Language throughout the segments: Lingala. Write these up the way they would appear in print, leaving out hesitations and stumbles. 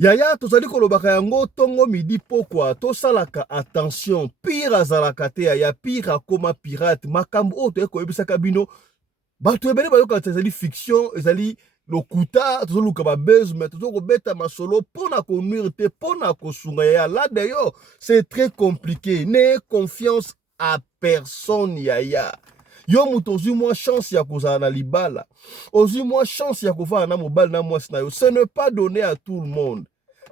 Yaya tozali kolobaka yango tongo midi pokwa tosalaka attention pire azalaka te yaya pire akoma pirate makambo oyo toye koyebisaka bino bato ebele bayoka ezali fiction ezali lokuta tozoluka babese mais tozokobeta masolo mpona konuire te mpona kosunga yaya là d'ailleurs c'est très compliqué n'ayez confiance à personne yaya yo moto ozwi mwa chance ya kozala na libala ozwi mwa chance ya kofana na mobali na mwasi na yo ce n'est pas donné à tout le monde.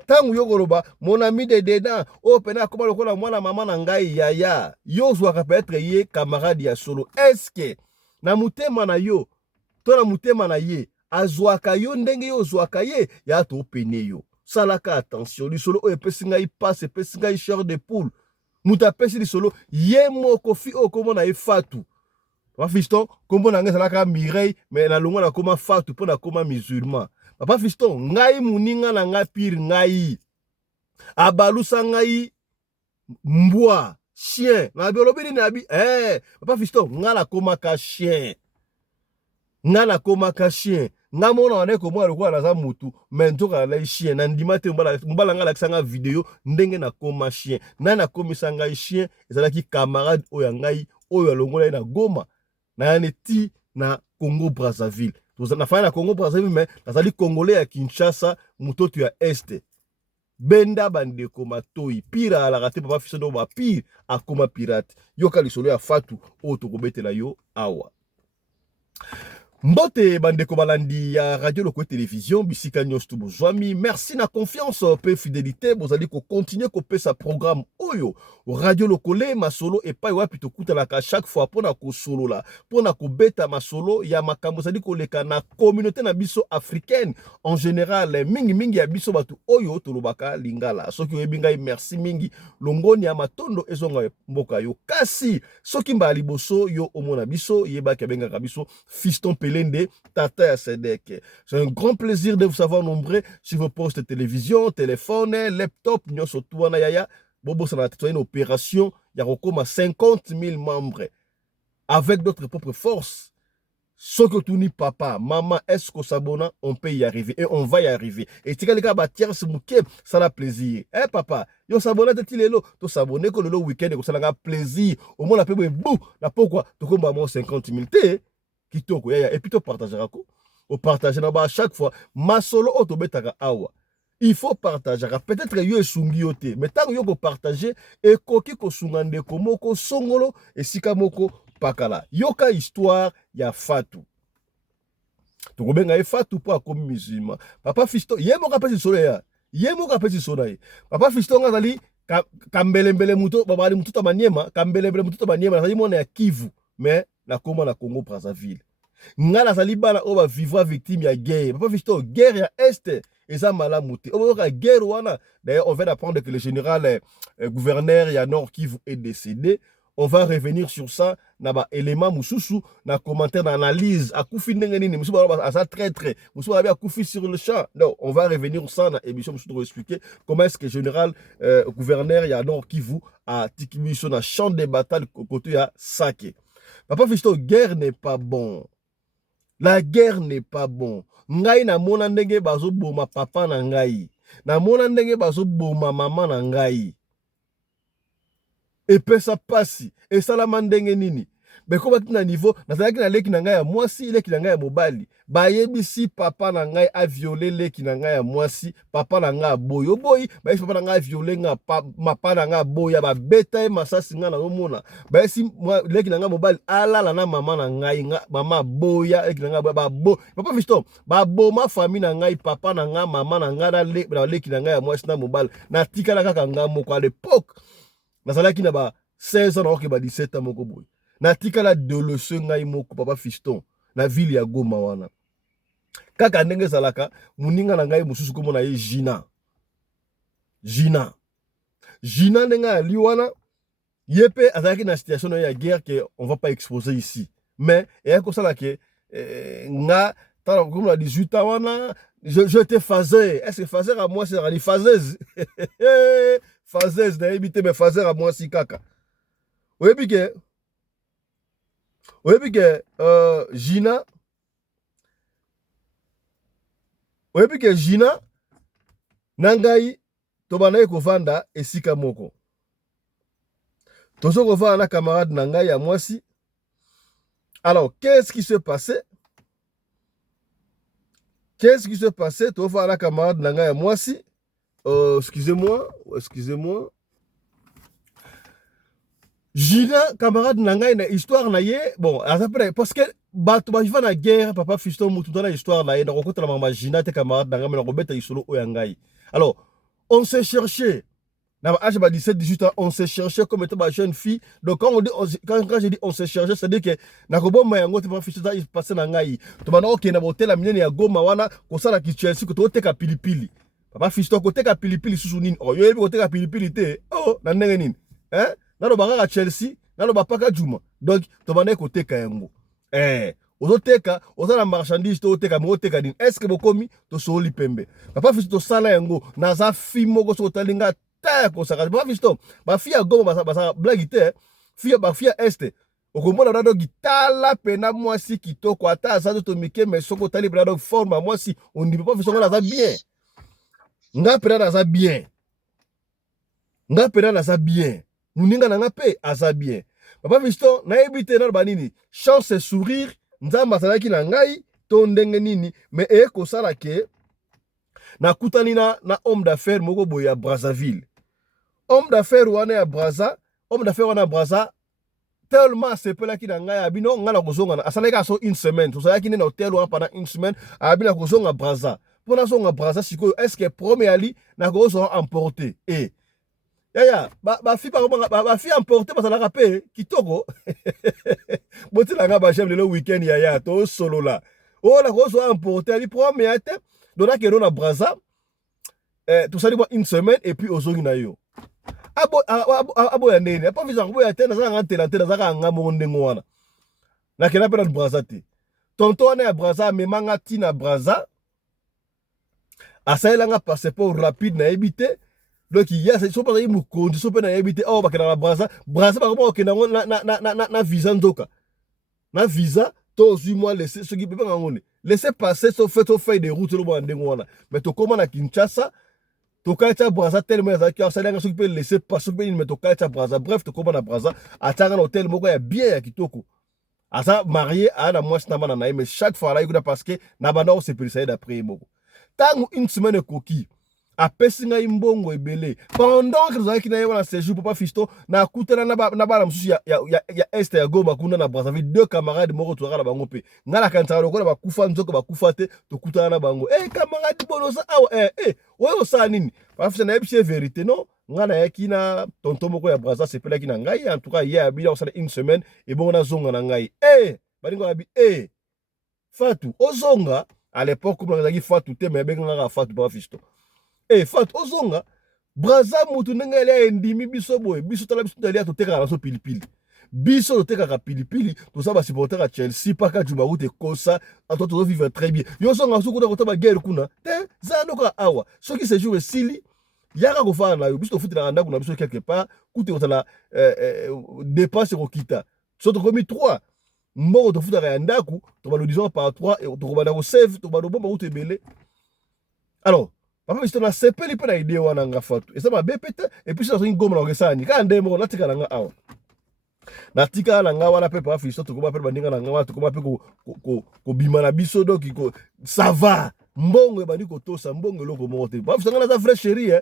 Tangu yo koloba mon ami de dedans o pena akoma lokola mwana mama na ngai yaya yo zwaka peut-être ye camarade ya solo est-ce que na mutema na yo to na mutema na ye azwaka yo ndenge yo zwaka ye ya to pene yo salaka attention lisolo o epesi ngai passe epesi ngai chair de poule muta pesi lisolo ye moko fi o komona ye fatu Papa Fiston, kombo na ngai salaka Mireille, mais na longo na koma fatu po na koma musulman. Papa Fiston, ngai muninga na ngai pire ngai. Abalusa ngai mbwa, chien. Na biolobini na bi, Papa Fiston, nga na koma ka chien. Nga na koma ka chien. Nga mona wane ko mwa lokwa na za mutu, mais ntoka na chien. Na ndima te mbala nga lakisa nga video ndenge na koma chien. Na komisa ngai chien, ezalaki camarade oya ngai, oyo longola na Goma. Na ti na Congo Brazzaville. Na fanya na Congo Brazzaville mais nazali congolais ya Kinshasa mutoto ya Este. Benda bandeko matoi pira alaka te Papa Fiston ba pire akoma pirate. Yoka lisolo ya fatu o tokobetela yo awa. Mbote bandeko balandi ya radio loko télévision bisika nyos tu bozwami merci na confiance pe fidélité bozali ko continuer ko pesa programme oyo radio lokole masolo et pas wapi to kutalaka chaque fois pona ko solo la pona ko beta masolo ya makambo zali ko leka na communauté na biso africaine en général mingi ya biso batu oyo to lobaka lingala soki oyebi ngai merci mingi longoni ya matondo ezonga mboka yo kasi soki mbali boso yo omona biso yeba kabengaka biso Fiston Pelende, Tata ya Sedek. C'est un grand plaisir de vous savoir nombreux sur vos postes de télévision, téléphone, laptop, nyoso tuana yaya. Bobo sana une opération, il y a 50 000 membres. Avec notre propre force. Ce que tu dis papa, maman, est-ce qu'on s'abonne, on peut y arriver et on va y arriver. Et si quelqu'un va tirer ce bouquet, ça a plaisir. Eh papa, yo s'abonne de tilelo, to s'abonner que le week-end, ça a plaisir. Au moins la paix, bou, la pourquoi, tu comprends 50 000 t. Kitoko ya et puis tu partageras quoi au partager na ba chaque fois ma solo otobetaka awa il faut partager peut-être yo esungi yo te mais tant yo ko partager et koki ko sunga ndeko moko songolo et sika moko pakala yoka histoire ya fatu to kobenga e fatu po akomi musulman Papa Fiston ye moko apesi solo ya ye moko apesi solo ya Papa Fiston ngazali kambelembele muto babali muto ta maniema kambelembele muto ta maniema nazali mona ya Kivu mais na koma na Congo Brazzaville. Nga nazali bana o ba vivre victime ya guerre. Papa Fiston, guerre ya Est eza malamu te. O ba guerre wana. D'ailleurs, on vient d'apprendre que le général gouverneur ya Nord Kivu est décédé. On va revenir sur ça na ba élément mususu na commentaire na analyse akufi ndenge nini mususu ba asa traître mususu ba akufi sur le champ. Non, on va revenir sur ça na émission mususu pour expliquer comment est-ce que le général gouverneur ya Nord Kivu a tikimiso na champ de bataille côté ya Sake. Papa Fiston, guerre n'est pas bon. La guerre n'est pas bon. Ngai na mona ndenge bazo boma papa na ngai. Na mona ndenge bazo boma mama na ngai. Et pesa pasi. Et salama ndenge nini. Beko baki na niveau, nazalaki na leki na ngai ya mwasi, leki na ngai ya mobali. Bayebisi papa na ngai a violé leki na ngai ya mwasi, papa na ngai boyo boyi, bayebisi papa na ngai a violé nga mapa na ngai boya, ba beta e masasi nga na omona. Bayebisi leki na ngai mobali alala na mama na ngai, mama boya, leki na ngai ba bo. Papa Fiston, ba boma famille na ngai, papa na ngai, mama na ngai na leki na ngai ya mwasi na mobali. Na tikala kaka nga moko à l'époque. Nazalaki na ba 16 ans na oke ba 17 ans moko boy. Na tikala de leçon ngai moko Papa Fiston na ville ya Goma wana. Kaka ndenge zalaka muninga na ngai mususu komo na ye Gina. Gina ndenge ali wana yepe azalaki na situation ya guerre que on va pas exposer ici. Mais et comme ça là que nga tant comme à 18 ans wana je te faisais. Est-ce que faisais à moi c'est rali faisais. Faisais na éviter mais faisais à moi si kaka. Oui que Gina Nangai, tobanaye kovanda esika moko. Tozo kovanda na camarade nangai ya mwasi. Alors, qu'est-ce qui s'est passé? Qu'est-ce qui s'est passé? Tozo na camarade nangai ya mwasi. Excusez-moi. Gina, camarade nangai na histoire na ye. Bon, après, parce que bato ba na guerre, papa fiston mutu na histoire na ye. Na kokota na mama Gina te camarade nangai na kobeta isolo oyangai. Alors, on s'est cherché. Dans l'âge de 17-18 ans, on s'est cherché comme étant une jeune fille. Donc, quand je dis on s'est cherché, c'est-à-dire que Nakobo Mayango, tu vas faire ça, il passe dans Ngaï. Tu vas dire que na hotel, la mienne, ya Goma, wana, ko sala ki Chelsea, ko to teka pilipili. Papa fiston, ko teka pilipili sous nini. Oh, yo, ko teka pilipili te. Oh, na ndenge nini. Hein? Na lo baka Chelsea, na lo baka Juma. Donc, tu vas dire ko teka yango. Ozoteka, ozala marchandise to teka mo teka din. Est-ce que bokomi to soli pembe. Papa fiston to sala yango, na za fi moko so talinga ta ko saka. Papa fiston, ba fi ya Goma basa blague te. Fi ya este. Okomona rado gitala pena mwasi kitoko ata azato to mike mais soko tali brado forme mwasi on dit pas fiston na za bien. Nga pena na za bien. Nga pena na za bien. Muninga na nga pe aza bien. Papa fiston na ebite na banini. Chance et sourire. Nzamba salaki na ngai to ndenge nini mais ko sala ke na kutani na homme d'affaires moko boye ya Brazzaville. Homme d'affaires wana ya Brazza tellement sepelaki na ngai abino ngala kozonga na asalaka so une semaine to salaki na hotel wana pendant une semaine abina kozonga Brazza. Pona zonga Brazza siko est-ce que premier ali na kozo emporter ba fi emporter ba sala rapé kitoko boti la nga ba chef le week-end ya to solo la o la kozo emporter ali premier te dona ke na Brazza tout ça une semaine et puis ozongi na yo abo ya nene pas visa ko ya tena za ngantela tena za nga mo ndengo wana na kena pena Brazza te tonto na ya Brazza memanga tina Brazza asaela nga passeport rapide na ebité. Donc il y a so pas mu condition pe na ebité o ba kena Brazza ba ko kena na visa ndoka na visa to zui moi laisser ce qui peut pas ngone laisser passer so fait des routes lo ba ndengo wana mais to koma na Kinshasa to kalcha Brazza tellement za ki asalenga so qui peut laisser passer pe mais to kalcha Brazza bref to koma na Brazza atanga na hotel moko ya bien ya kitoko asa marié à la moi na mana na mais chaque fois là il parce que na banda on se précède d'après moko tango une semaine coquille apesi ngai mbongo ebele pendant que zaki na yona séjour papa fisto na kutana na bana mususu ya est ya Goma kuna na Brazzaville deux camarades moko to kala bango pe ngala kantara lokola bakufa nzoko bakufa te to kutana na bango camarade bolosa awa oyo sa nini papa fisto na ebise vérité non ngana yaki na tonton moko ya Brazza sepela ki na ngai en tout cas hier bila osala une semaine et bon na zonga na ngai balingo abi Fatou ozonga à l'époque comme ngaki Fatou te mais benga Fatou papa fisto Fatou ozonga Brazza mutu ndenge endimi biso boye biso tala biso tali to teka na so pilipili biso to teka ka pilipili to sa ba supporter à Chelsea paka Juma route kosa en to vivre très bien yo zonga so kuta ba guerre kuna te zano ka awa so qui se joue sili yaka ko fa na yo biso to futi na ndako na biso quelque part kuta ko tala dépense ko kita so to komi 3 mboko to futa ya ndako to ba le disons par 3 et to ko ba na ko save to ba do bomba route belé alors papa biso na sepeli pe na idée wana nga Fatou et ça m'a bépété et puis ça une gomme na ngesani ka ndemo na tika na nga awa na tika na nga wana pe papa biso to ko ba pe bandinga na nga wana to ko ba pe ko bima na biso donc ko ça va mbongo bandi ko tosa mbongo loko mo te papa biso nga na za vrai chéri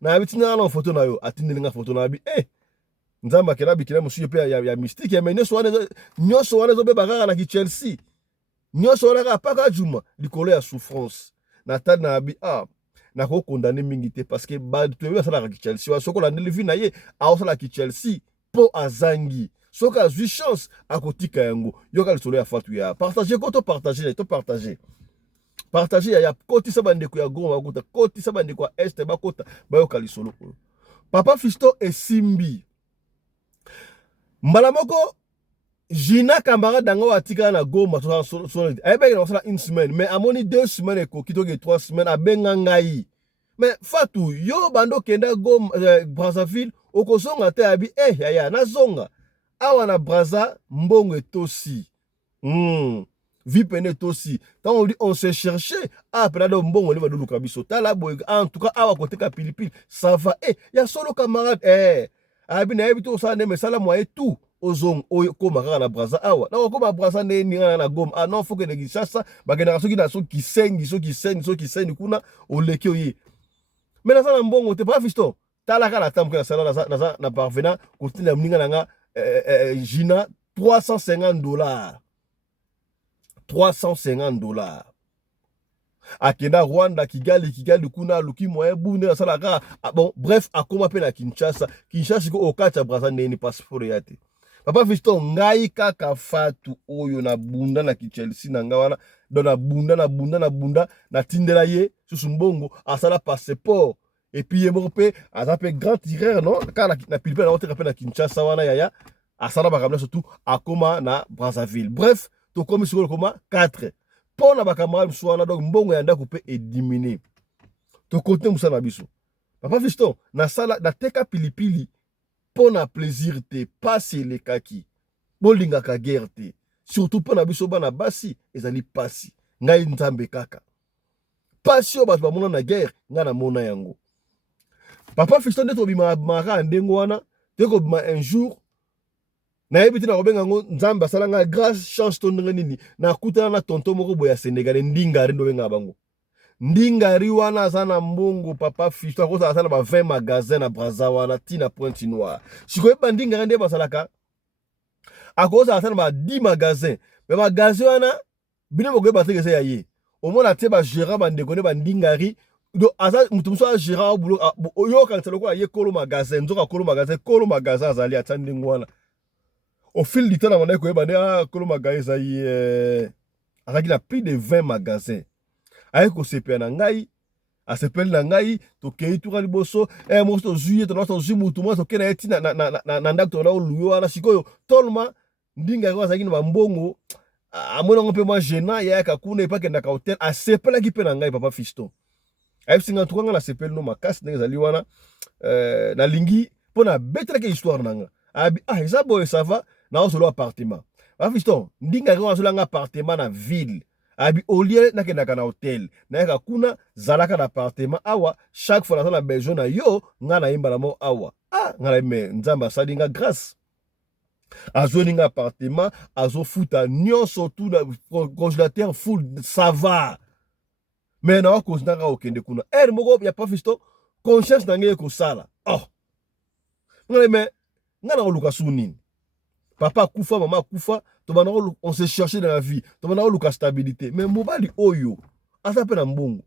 na bitina na photo na yo atindeli nga photo na bi nzamba kela bikina musuye pe ya mystique ya menyo so wana zo be bagara na ki Chelsea nyoso wana ka paka Juma likolo ya souffrance Nathan na abi na ko condamner mingi te parce que ba tu veux ça la ki Chelsea wa soko la ndeli na ye a osala ki Chelsea po azangi soka azui chance akotika yango yoka lisolo ya Fatou ya partager ko to partager ya koti sa bandeko ya Goma kota koti sa bandeko ya Est ba kota ba yoka lisolo papa fisto esimbi mbala moko Gina camarade dango atika na Goma ayebeki na kosala une semaine mais amoni 2 semaines ekoki to 3 semaines abenga ngai mais Fatou yo bando kenda Goma Brazzaville okozonga te abi yaya nazonga awa na Brazza mbongo etosi vie penet aussi. Quand on dit on s'est cherché, ah, pendant bon, on va de Lukabiso. En tout cas, à côté de Pilipil, ça va. Eh, il y a solo camarade. Eh, abi na ebito ça ne me sala moi et tout. Ozong, oyo koma na braza awa. Na okoma braza ne ni na gom. Ah non, faut que ne gishasa, ba génération qui na so qui saigne kuna oleki oyi. Mais na sala mbongo te pas fiston. Tala kala tam que na sala na parvenant côté na mninga nga Gina $350. $350. Akenda Rwanda, Kigali kuna luki moyen bunde salaka. Ah, bon, bref, akoma pe na Kinshasa. Kinshasa ko okacha braza neni passeport yate. Papa Fiston ngai kaka fatu oyo na bunda na Chelsea na ngawana do na bunda na tindela ye susu mbongo asala passeport et puis yemope azape grand tireur non kana na pilipé na ote na Kinshasa wana yaya asala bakamla surtout akoma na Brazzaville. Bref, to komi sur koma 4 pour na bakamara mswana donc mbongo ya ndako pe e diminuer. To côté musana biso. Papa Fiston na sala na teka pilipili pour na plaisir te passer les kaki. Bolinga ka guerre te. Surtout pour na biso bana basi ezali pasi. Ngai nzambe kaka. Pasi o bato ba mona na guerre nga na mona yango. Papa Fiston neto bima mara ndengo wana teko bima un jour na ebiti na kobenga ngo nzambe asala nga grâce chance to nini na kutana na tonto moko boya Sénégal ndingari ndo benga bango. Ndingari wana azana mbongo Papa Fiston akosa asala ba 20 magasins na Brazza wana tina Pointe Noire. Sikoyeba ndingari nde basalaka akosa asala ba 10 magasins. Mais magasin wana bino bokoyeba tekese ya ye. Omona te ba gérant ba ndekone ba ndingari do asa mutumso a gérant boulot yo kan tselo ko ye kolo magasin nzoka kolo magasin azali atandi ngwana. Au fil du temps na mona koyeba ne kolo magasin ayi azaki na plus de 20 magasins. Aye ko sepia na ngai a sepel na ngai to kei tuka liboso mo to zuye to na to zumu to mo to kena eti na ndako to na oluyo wana sikoyo tolma ndinga ko azaki na mbongo amona ngompe moi gênant ya ka kuna epake na ka hotel a sepela ki pe na ngai Papa Fiston. Aye singa tukanga na sepel no makasi ndenge zali wana na lingi pona betra ke histoire nanga. Abi eza boy ça va na osolo appartement. Papa Fiston ndinga ko azola nga appartement na ville. Abi olie na kenda kana hotel na yaka kuna zalaka na appartement awa chaque fois na besoin na yo nga na imba na mo awa nga na me nzamba sali nga grâce azo ninga appartement azo futa nyonso tout na congélateur full ça va mais na ko ndanga okende kuna moko ya Papa Fiston conscience na ngeye ko sala nga na oluka sunini papa kufa mama kufa on s'est cherché dans la vie to bana oluka stabilité mais mobali oyo azape na mbongo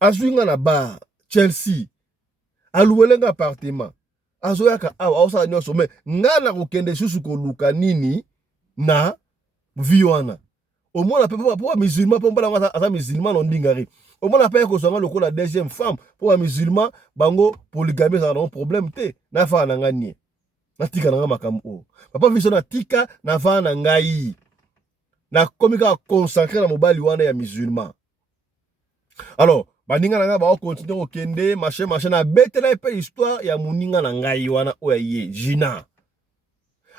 azwinga na bar Chelsea aluwelenga appartement azoyaka awa osala nyonso mais nga na kokende susu koluka nini na vie wana omona pe po musulman po mbala aza musulman no ndingari omona pe ko zonga lokola deuxième femme po musulman bango polygamie ça na problème te na fa na nganie natika na makambo Papa Fiston na tika na va na ngai na komika consacré na mobali wana ya musulman. Alors baninga na nga ba continuer okende machin na betela pe histoire ya muninga na ngai wana oye Gina.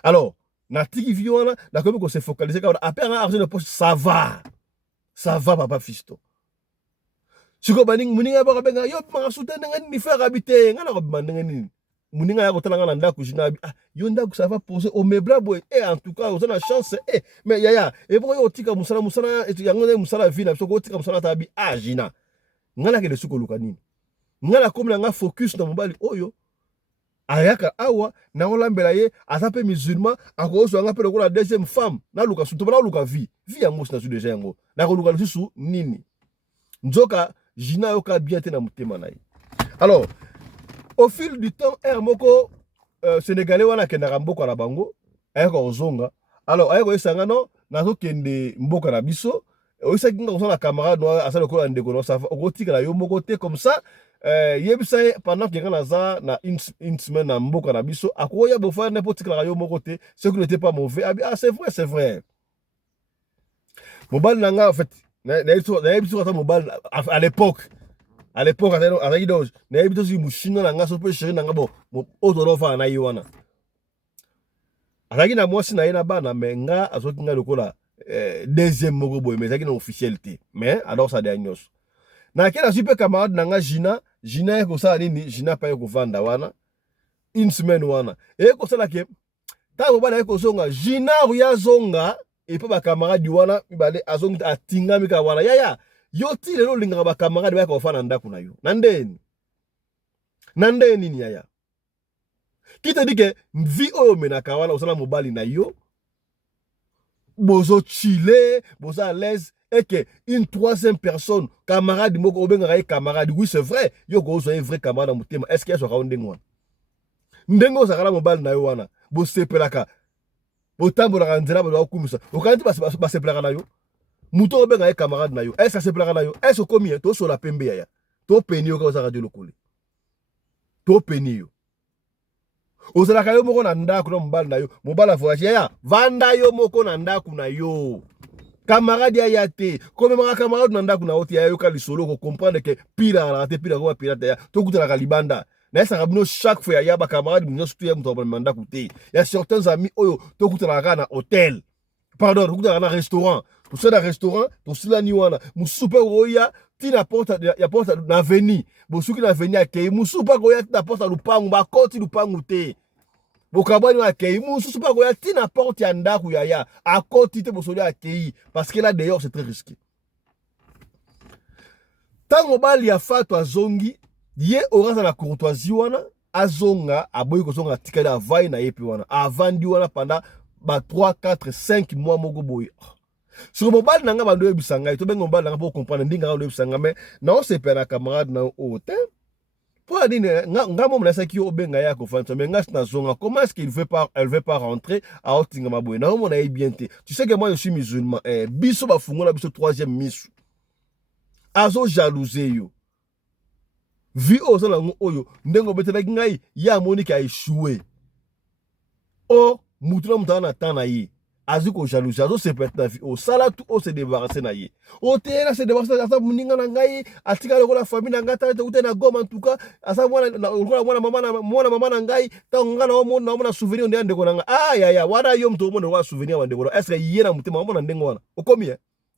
Alors na tiki vi wana na komiko se focaliser ka après nga argent de poche ça va Papa Fiston. Siko baninga muninga ba benga yo ma soutenir ngani ni faire habiter nga na ko bandinga nini muninga ya kotala nga na ndako Gina yo ndako ça va poser au meuble boy en tout cas on a chance mais yaya et pour yo tika musala et yango ne musala vie na soko tika musala tabi Gina nga na ke de suko luka nini nga na komela nga focus na mobali oyo ayaka awa na olambela ye azape musulman akozo nga pe lokola deuxième femme na luka suto na luka vie yango na su déjà yango na ko luka susu nini nzoka Gina yo ka bien te na mutema na ye. Alors au fil du temps moko sénégalais wana kendaka mboka na bango ayaka ozonga alors ayaka esanga no nazo kende mboka na biso oyisa kinga kozala camarade no asala ko ndeko no safa okotika na yo moko te comme ça yebisa pendant que kana za na une semaine na mboka na biso akoya bo faire n'importe quel yo moko te ce qui n'était pas mauvais c'est vrai mobile nanga en fait na biso ta mobile à l'époque avec dos na ebito si mushina na nga so pe chéri na nga bo oto fa na yiwana azaki na mwasi na ye na bana me nga azoki nga lokola deuxième moko boy mais ça qui non officialité mais alors ça dernier na kena super camarade nanga Gina ko ça nini Gina pa ko vanda wana une semaine wana ko ça la ke ta bana ko zonga Gina ya zonga et pa ba camarade wana ibale azonga atinga mika wana ya yo ti lelo linga ba camarade ba ko fana ndaku na yo nandeni nini yaya qui te dit que vie oyo menaka wana osala mobali na yo bozo chiller bozo à l'aise et que une troisième personne camarade moko obenga camarade oui c'est vrai yo ko zo vrai camarade mutema est-ce qu'il y a so ndengwa ndengo sakala mobali na yo wana bo sepelaka bo tambola nzela bo kumisa okanti ba sepelaka na yo muto obenga camarade na yo est-ce que sepelaka na yo est-ce komi to so la pembe ya to peni yo ko za radio lokole to peni yo ozalaka yo moko na ndaku na mobali na yo mobali voyage ya vanda yo moko na ndaku na yo camarade ya te comme ma camarade na ndaku na oti ya yo ka lisolo ko comprendre que pira la te pira ko pirate ya to kutala ka libanda na ça rabino chaque fois ya ba camarade mino surtout ya mto ba ndaku te ya certains amis oyo to kutala ka na hôtel pardon to kutala na restaurant to ça na restaurant to sila ni wana musupe oya tina porta ya porta na avenue bosuki na avenue akei musupa ko ya tina porta lupangu ba koti lupangu te bokabani wa akei musupa ko ya tina porta ya ndaku ya akoti te bosoli akei parce que là d'ailleurs c'est très risqué tango bali ya fato azongi ye oraza na courtoisie wana azonga aboyi ko zonga tikali avai na yepi wana avandi wana pendant ba 3 4 5 mois moko boyi sur mobile nanga bando ebisanga to bengo mobile nanga pour comprendre ndinga ngalo ebisanga mais na on se pena camarade na hôtel pour dire nga mo na saki obenga ya ko fanta mais nga na zonga comment est-ce qu'il veut pas elle veut pas rentrer à otinga maboy na mo na bien te tu sais que moi je suis musulman biso ba fungola biso troisième misu azo jalouser yo vi ozo na oyo ndengo betela ngai ya monika échoué o mutuna mutana tana yi azuko jalousie azo se pète na vie au sala tout au se débarrasser na ye o te na se débarrasser asa muninga na ngai atika lokola famille na ngata te utena goma en tout cas asa mwana lokola mwana mama na ngai ta ngana o mona souvenir ndé ndeko na nga ya wada yo mto mona wa souvenir wa ndeko est-ce que yena mutema mona ndengo wana okomi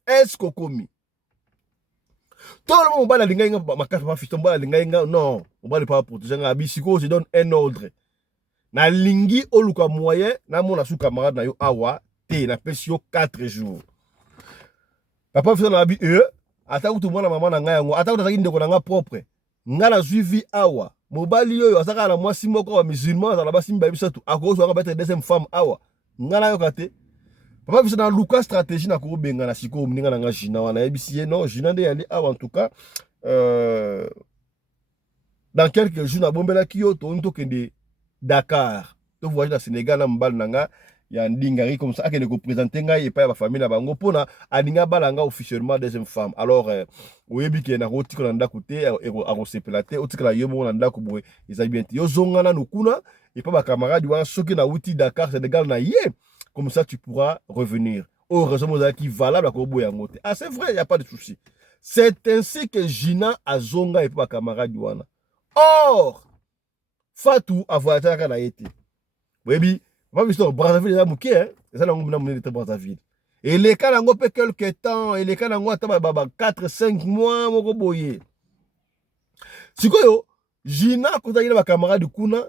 est-ce que okomi tout le monde bala linga makasa ma fiston bala linga non on va pas protéger nga bisiko je donne un ordre na lingi oluka moyen na mona sou camarade na yo awa te na pesi yo 4 jours papa fisa na bi ata kutu mwana mama na ngai yango ata kutu azaki ndeko na nga propre nga na suivi awa mobali yoyo azaka na mwasi moko wa musulman azala basi mbabi satu akozo anga bete deuxième femme awa nga na yo kate papa fisa na luka stratégie na ko benga na siko mninga na nga Gina wana yebisi ye non Gina nde yali awa en tout cas dans quelques jours na bombela kiyo to nto kende Dakar to voyage na Sénégal na mbal nanga ya ndingari comme ça akende ko présenter ngai et pas ba famille na bango pona aninga balanga officiellement deuxième femme alors oyebi ke na roti ko na ndako te a sepela te otikala yo mo na ndako boye eza bien te yo zongana nokuna et pas ba camarade wana soki na wuti Dakar Sénégal na ye comme ça tu pourras revenir au raison qui valable ko boya ngote c'est vrai il y a pas de souci c'est ainsi que Gina azonga et pas ba camarade wana or Fatou a voyagé na été. Oui, va viser Brazzaville là muké hein. Ça na ngomna munete Brazzaville. Et les cas nango pe quelques temps et les cas nango ata ba 4 5 mois moko boye. Sikoyo Gina kota ina ba camarade kuna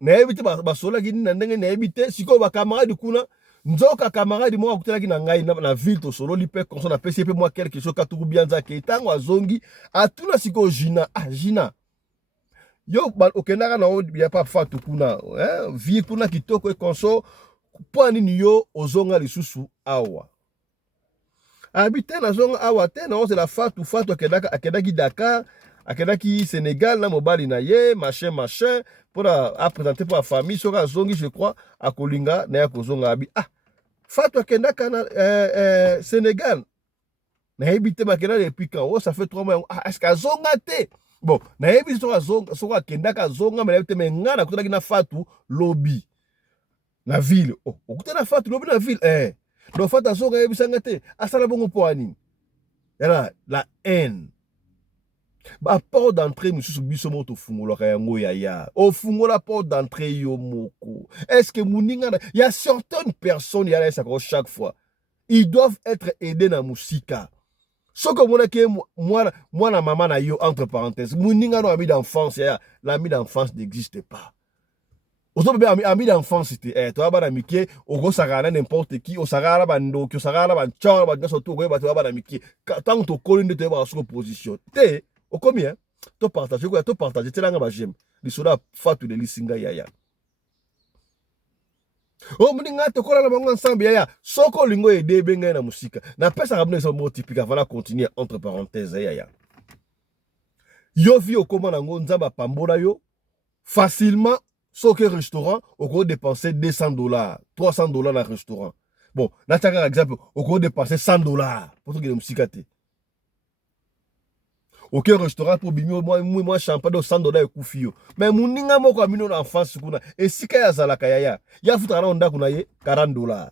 na ebite ba sola gini na ndenge na ebite sikoyo ba camarade kuna nzoka camarade mo akutela kina ngai na ville to solo lipe comme ça na pesi pe moi quelque chose ka tuku bianza ke tango azongi atuna sikoyo Gina Gina yo okendaka na o ya pa fatu kuna vie kuna kitoko ekonso po nini yo ozonga lisusu awa habite na zonga awa te na on c'est la fatu akedaki Dakar akedaki Sénégal na mobali na ye machin pour a présenter pour la famille soka zongi je crois akolinga na ya kozonga abi fatu akedaka na Sénégal na habite makena depuis quand ça fait 3 mois est-ce que zonga te bon na yebi so akendaka zonga mais te menga na kutaki na fatu lobby na ville okutana fatu lobby na ville do fata zonga yebi sanga te asala bongo po ani la haine ba porte d'entrée mususu biso moto fungola yango ya ofungola porte d'entrée yo moko est-ce que muninga il y a certaines personnes ya ça chaque fois ils doivent être aidés na musika. Ce que moi na maman na yo entre parenthèses, muninga no ami d'enfance, l'ami d'enfance n'existe pas. Ami d'enfance c'était toi bana mike ogo sagana n'importe qui o sagara bando ki sagara ban chor ban so to go ba to bana mike tant to kolinde te ba sur position te o combien to partager te langa ba j'aime li soda fatu de lisinga yaya o muninga to kola na bango ensemble yaya soko lingo ede benga na musika na pesa rabno so mo typique avant continuer entre parenthèses yaya yo vi o koma na ngo nzamba pambola yo facilement. Sauf que restaurant, au cours de dépenser $200, $300 dans le restaurant. Bon, là, par exemple, au cours de dépenser $100 pour tout ce qui est musicaté. Au restaurant, pour bimio, moi, champagne de $100 et koufio. Mais mon ninga moko amino en France, et si kaya zala kaya, ya foutra na onda kunaye $40.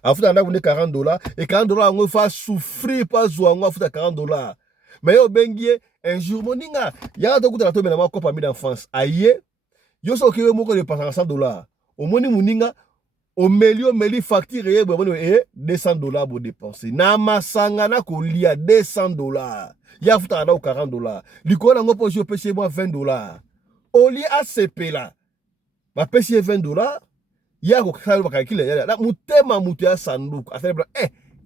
A foutra na kunaye $40, et $40, on va souffrir, pas zoua, on va foutra $40. Mais yo bengie, un jour, mon ninga, ya to kuta na to benama kopa mi d'enfance. Aye, yo so kiwe moko de passer $100. Au moni muninga au meli facture et $200 pour dépenser. Na masanga na ko lia $200. Ya futa na $40. Liko na ngopo je pèse moi $20. Au lieu ACP là. Ba pèse $20. Ya ko kala ba calculer ya mutema mutu ya sanduku. Asema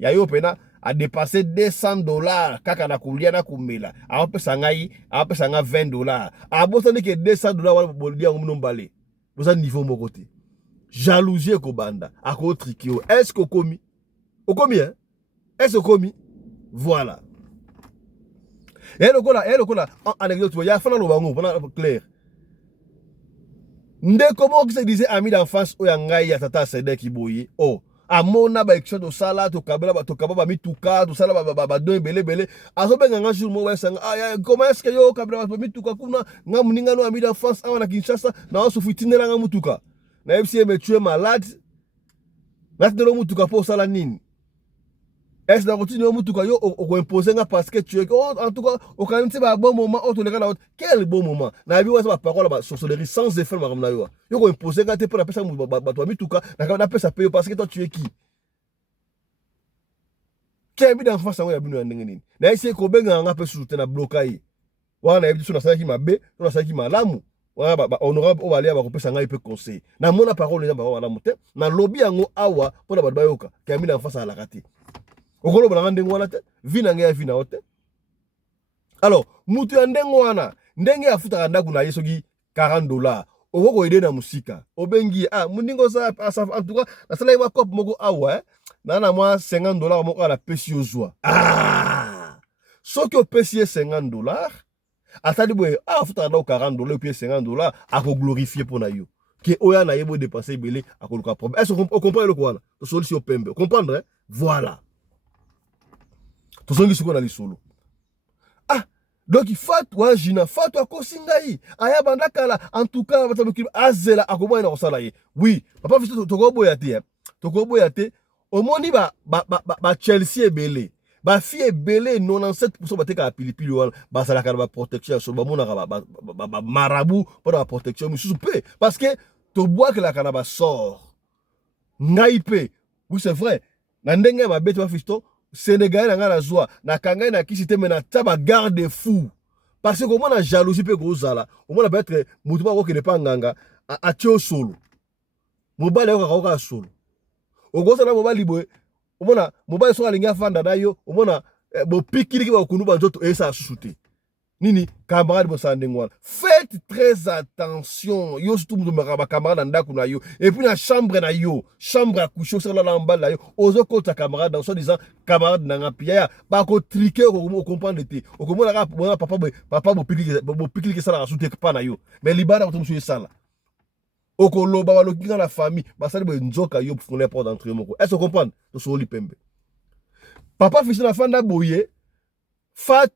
ya yo pena a dépasser $200 kaka na kulia na kumela a pesa ngai $20 a bosa ni ke $200 wala bolia ngumno mbale bosa niveau moko te jalousie ko banda a ko trikio est-ce que komi hein est-ce que komi voilà et le kola anecdote ya fana lo bango pona clair nde comment que se disait ami d'enfance o ya ngai ya tata sede ki boye oh amona ba action de sala to kababa mituka to sala ba do belé azo benga nga jour mo wesanga comment est-ce que yo kababa mituka kuna nga muninga no ami d'enfance awana Kinshasa na oso fitinela nga mutuka na FCM me tu es malade na telo mutuka po sala nini est-ce que continue mutuka yo o imposer nga parce que tu es en tout cas au kanti ba bon moment o to le kana quel bon moment na bi wa sa parole ba sorcellerie sans effet ma ramna yo yo ko imposer nga te pour la personne ba to mituka na pesa payer parce que toi tu es qui bi d'enfance ngo ya binu ndenge nini na essayer ko benga nga pe sous na bloquer wana ebi na sala ki mabe na sala ki malamu wana ba honorable o balia ba ko pesa nga ipe conseil na mona parole ya ba wana mute na lobby yango awa pour ba bayoka bi d'enfance ala kati okolo bana ndengo wana te vina nge ya vina ote alors mutu ya ndengo wana ndenge ya futa ndaku na yesoki $40 okoko ide na musika obengi muningo sa en tout cas na sala ima cop moko awa na moi $50 moko ala pesi ozwa soki opesi $50 atali boye futa ndaku $40 puis $50 ako glorifier pour na yo que oya na yebo dépenser belé akoluka problème est-ce qu'on comprend le quoi to solution pembe comprendre voilà tozongi siko na lisolo donc fatwa jina fatwa kosingai aya banda kala en tout cas batabuki azela akoboya na kosala ye oui papa fisto tokoboya te omoni ba Chelsea ebele ba fi ebele 97% bateka pilipili wana basalaka ba protection so ba monaka ba marabu pour la protection misusu pe parce que to bois que la kanaba sort ngai pe oui c'est vrai na ndenge ba bete ba fisto Sénégalais nga na joie na kanga na kisi te mena taba garde fou parce que comment na jalousie pe kozala au moins peut être mutu ba ko ne pas nganga a tio solo mobile ko ka solo o gosa na mobile boy au moins mobile so alinga fanda na yo au moins bo pikiri ki ba kunu ba joto esa susute nini camarade bo sandengwa faites très attention yo surtout mo ba camarade ndaku na yo et puis na chambre à coucher sur la lambal na yo ozo kota camarade dans soi disant camarade na ngapia ba ko triquer ko comprendre te o ko mona papa bo pikili ki sala rasute pa na yo mais libara ko tumsu sala o ko loba ba lokinga na famille ba sala bo nzoka yo pour les portes d'entrée moko est-ce que vous comprenez to so lipembe papa fils na fanda boye fat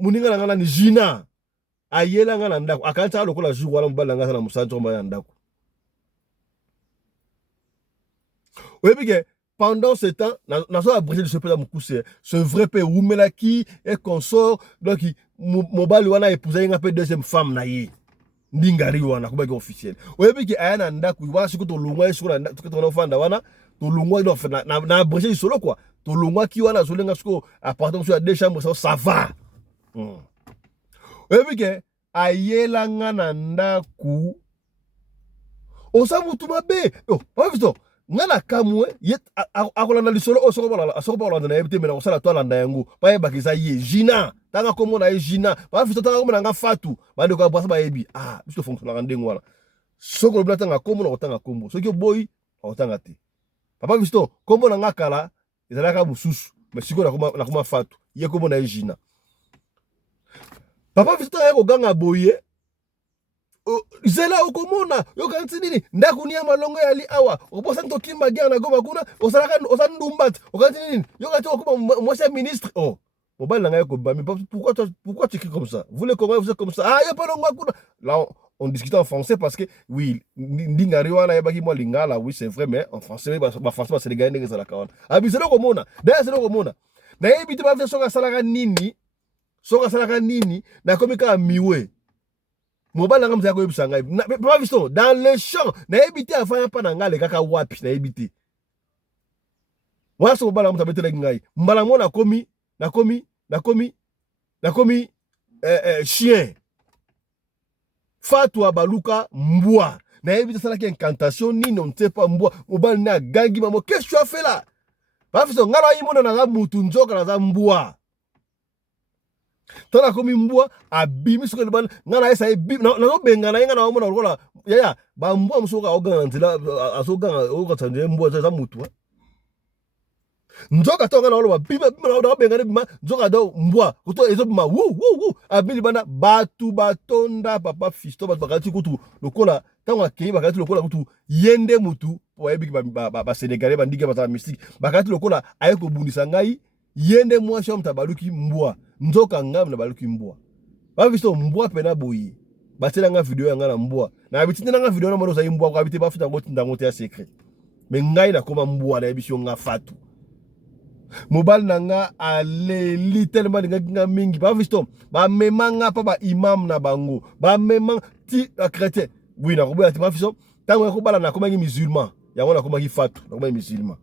muninga ngana ni jina ayela ngana ndako akanta lokola jour wala mbala ngana na musanjo mba ya ndako oyebike pendant ce temps na so abrégé de ce père mukuse ce vrai père Oumelaki et consort donc mobali wana épouser nga pe deuxième femme na ye ndingari wana ko ba officiel oyebike ayana ndako wa siko to lungwa siko na to na fanda wana tolongwa ino na abrégé lisolo quoi tolongwa ki wana zolenga siko appartement sur 2 chambres ça va oyebi ke ayelanga na ndaku osa mutu mabe pavisto nga na kamwe akolanda lisolo oyo soko baolanda na ye te mena kosala to alanda yango bayebaka eza ye jina tanga komona ye jina pavisto tanga komona nga fatu bandeko ya brasa bayebi biso fonctionnaka ndenge wana soki olobina tanga kombo na kotanga kombo soki oboyi akotanga te papa visto kombo na nga kala ezalaka mosusu mais sikoyo nakoma fatu ye kombo na ye jina papa visto aye koganga boye zela okomona yokanisi nini ndako ni ya malongo ya li awa oposa ntokimba guerre na goma kuna osa ndumbat okanisi nini yokati okoma mwasi ya ministre mobali na ngai kobami pourquoi tu écris comme ça vous les Congolais vous êtes comme ça yo palongo kuna là on discute en français parce que oui ndingari wana yebaki mwa lingala oui c'est vrai mais en français ba français ba sénégalais ndenge ezalaka wana abiselo komona d'ailleurs c'est komona na yebi te ba soka salaka nini na komika miwe mobali nanga mzako yebisa ngai pas visto dans les champs na yebi te afanya pa na ngale kaka wapi na yebi te waso mobali nanga mtabetela ngai mbala mona nakomi chien Fatou Abaluka mbwa na yebi te salaki incantation nini on ne sait pas mbwa mobali na gangi mamo qu'est-ce que tu as fait là bafiso ngala yimona na mutu nzoka na za mbwa tala komi mbwa abimi soko libana ngala esa ebimi na benga na yenga na omona lokola yaya ba mbwa musoka oganga nzila asoganga okatsanje mbwa za mutu nzoka tonga na oloba bima na benga ne bima nzoka do mbwa kuto ezo bima wu abili bana batu batonda papa fisto batu bakati kutu lokola tango akei bakati lokola kutu yende mutu po yebi ba sénégalais bandike ba mystique bakati lokola aye ko bundisa ngai yende mwasi mtabaluki mbwa nzoka ngam na baluki mbwa ba fisto mbwa pena boyi batela nga video yanga na mbwa na bitinda nga video na mono za mbwa ko abite ba fita ngoti ndangote ya secret me ngai na koma mbwa na ebisho nga fatu mobile nanga aleli tellement nga mingi ba visto ba memanga pa ba imam na bango ba memang ti chrétien oui na koboya ti ba visto tango ko bala na komangi musulman yango na komangi fatu na komangi musulman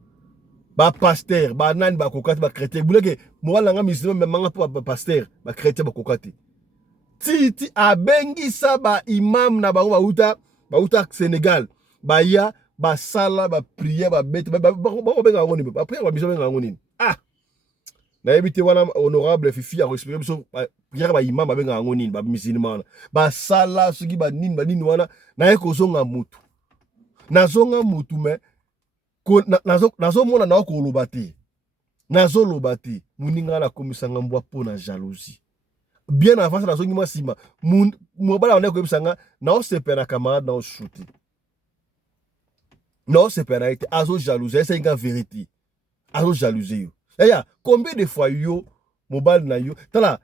ba pasteur ba nani ba kokati ba chrétien buleke mobile nanga musulman memanga pa ba pasteur ba chrétien ba kokati ti abengi sa ba imam na bango ba uta Sénégal ba ya ba sala ba prière ba bête ba benga ngoni ba prière ba biso benga ngoni na yebite wana honorable fifi a respecter biso prière ba imam ba benga ngoni ba musulman ba sala soki ba nini wana na ye kozonga mutu nazonga mutu me nazo mona na ko lobate nazo lobate muninga na komisanga mbwa pona jalousie bien avant ça nazongi masima mobala na ko ebisanga na o sepera camarade na o shooter non, c'est pas été azo jalousie, c'est une vérité. Azo jalousie. Et ya, combien de fois yo, mobile na yo, tala,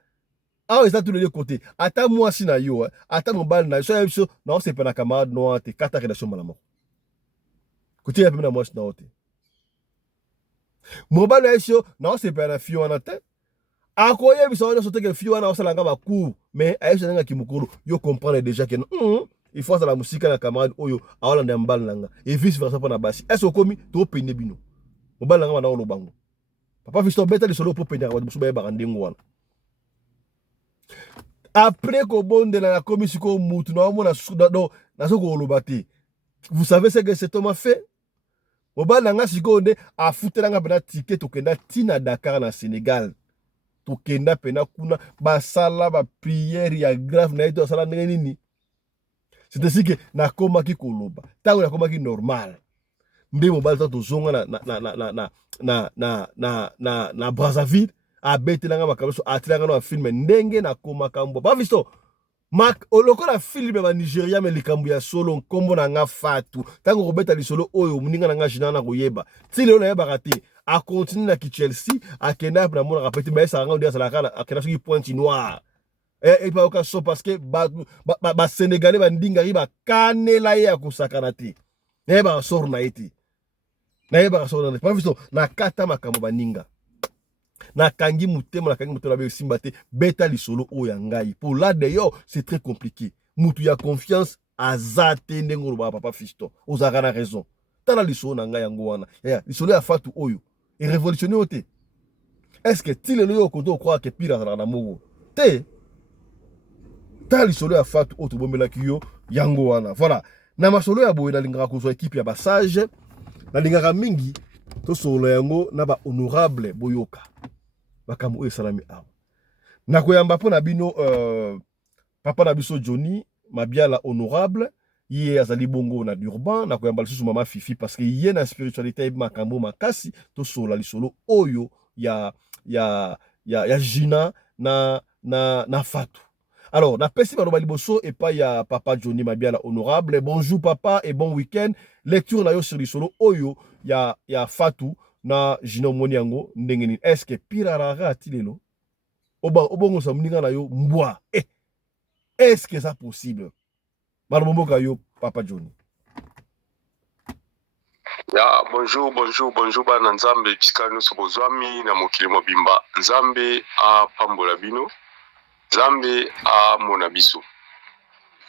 ah, ils ont tous les deux côtés. Attends moi si na yo, attends mobile na yo, non, c'est pas un camarade, non, t'es 4 relations malamo. Côté ya na moi si na ote. Mobile na yo, non, c'est pas un fio en atteinte. Akoye biso na sote que fio na osala nga ba cour, mais ayo nga kimukuru, yo comprendre déjà que il faut ça la musique na camarade oyo awala ndambal nanga et vice versa pour na basi est-ce komi to pende bino mobal nanga na lo bango papa visto beta le solo pour pende ba musuba ba ndengo wana après ko bonde na komi siko mutu na mona do na soko lobate vous savez ce que cet homme a fait mobal nanga siko nde a futelanga bena ticket to kenda tina Dakar na Sénégal to kenda pena kuna ba sala ba prière ya grave na ito sala nini. C'est ainsi que na koma ki koloba. Tango na koma ki normal. Nde mobile ta to zonga na Brazzaville a bete langa makabeso atlanga na film ndenge na koma kambo. Ba visto. Mak oloko na film ba Nigeria me likambu ya solo nkombo na nga fatu. Tango robeta li solo oyo muninga na nga jina na koyeba. Ti leo na yeba kati a continue na ki Chelsea a kenda na mona rapeti ba sa nga ndia sala kana a kena soki pointe noire. Et pas aucun son parce que ba Sénégalais ba ndingari ba kanela ya kusakana te. Na ba sor na iti. Na ba sor na pas visto na kata makambo baninga. Na kangi mutema na kangi mutela be simba te beta li solo o ya ngai. Pour là d'ailleurs, c'est très compliqué. Mutu ya confiance azate ndengo ba papa fisto. Ozaka na raison. tala lisolo na ngai yango wana lisolo ya fatu oyo e révolutionné ote. Est-ce que tilelo yo koto croire que pire na moko te tala lisolo ya fatu oyo tobombelaki yo yango wana. Voilà, na masolo ya boye nalingaka kozwa équipe ya basage, nalingaka mingi tosolo yango na ba honorable boyoka makambo oyo esalami awa. Nakoyamba mpo na bino papa na biso Johnny Mabiala honorable, ye azali bongo na Durban, nakoyamba lisusu mama Fifi parce que ye na spiritualité makambo makasi tosola lisolo oyo ya Gina na Fatu. Alors, na pesi baloba liboso et pas ya papa Johnny Mabiala honorable. Bonjour papa et bon week-end. Lecture na yo sur lisolo oyo ya Fatu na Gina omoni yango ndenge nini. Est-ce que pirarara atilelo obongo sa mninga na yo mbwa est-ce que ça possible malomboka yo papa Johnny? Ya bonjour bana nzambe bisika nyonso bozwami na mokili mobimba. Nzambe apambola bino, nzambe amona biso.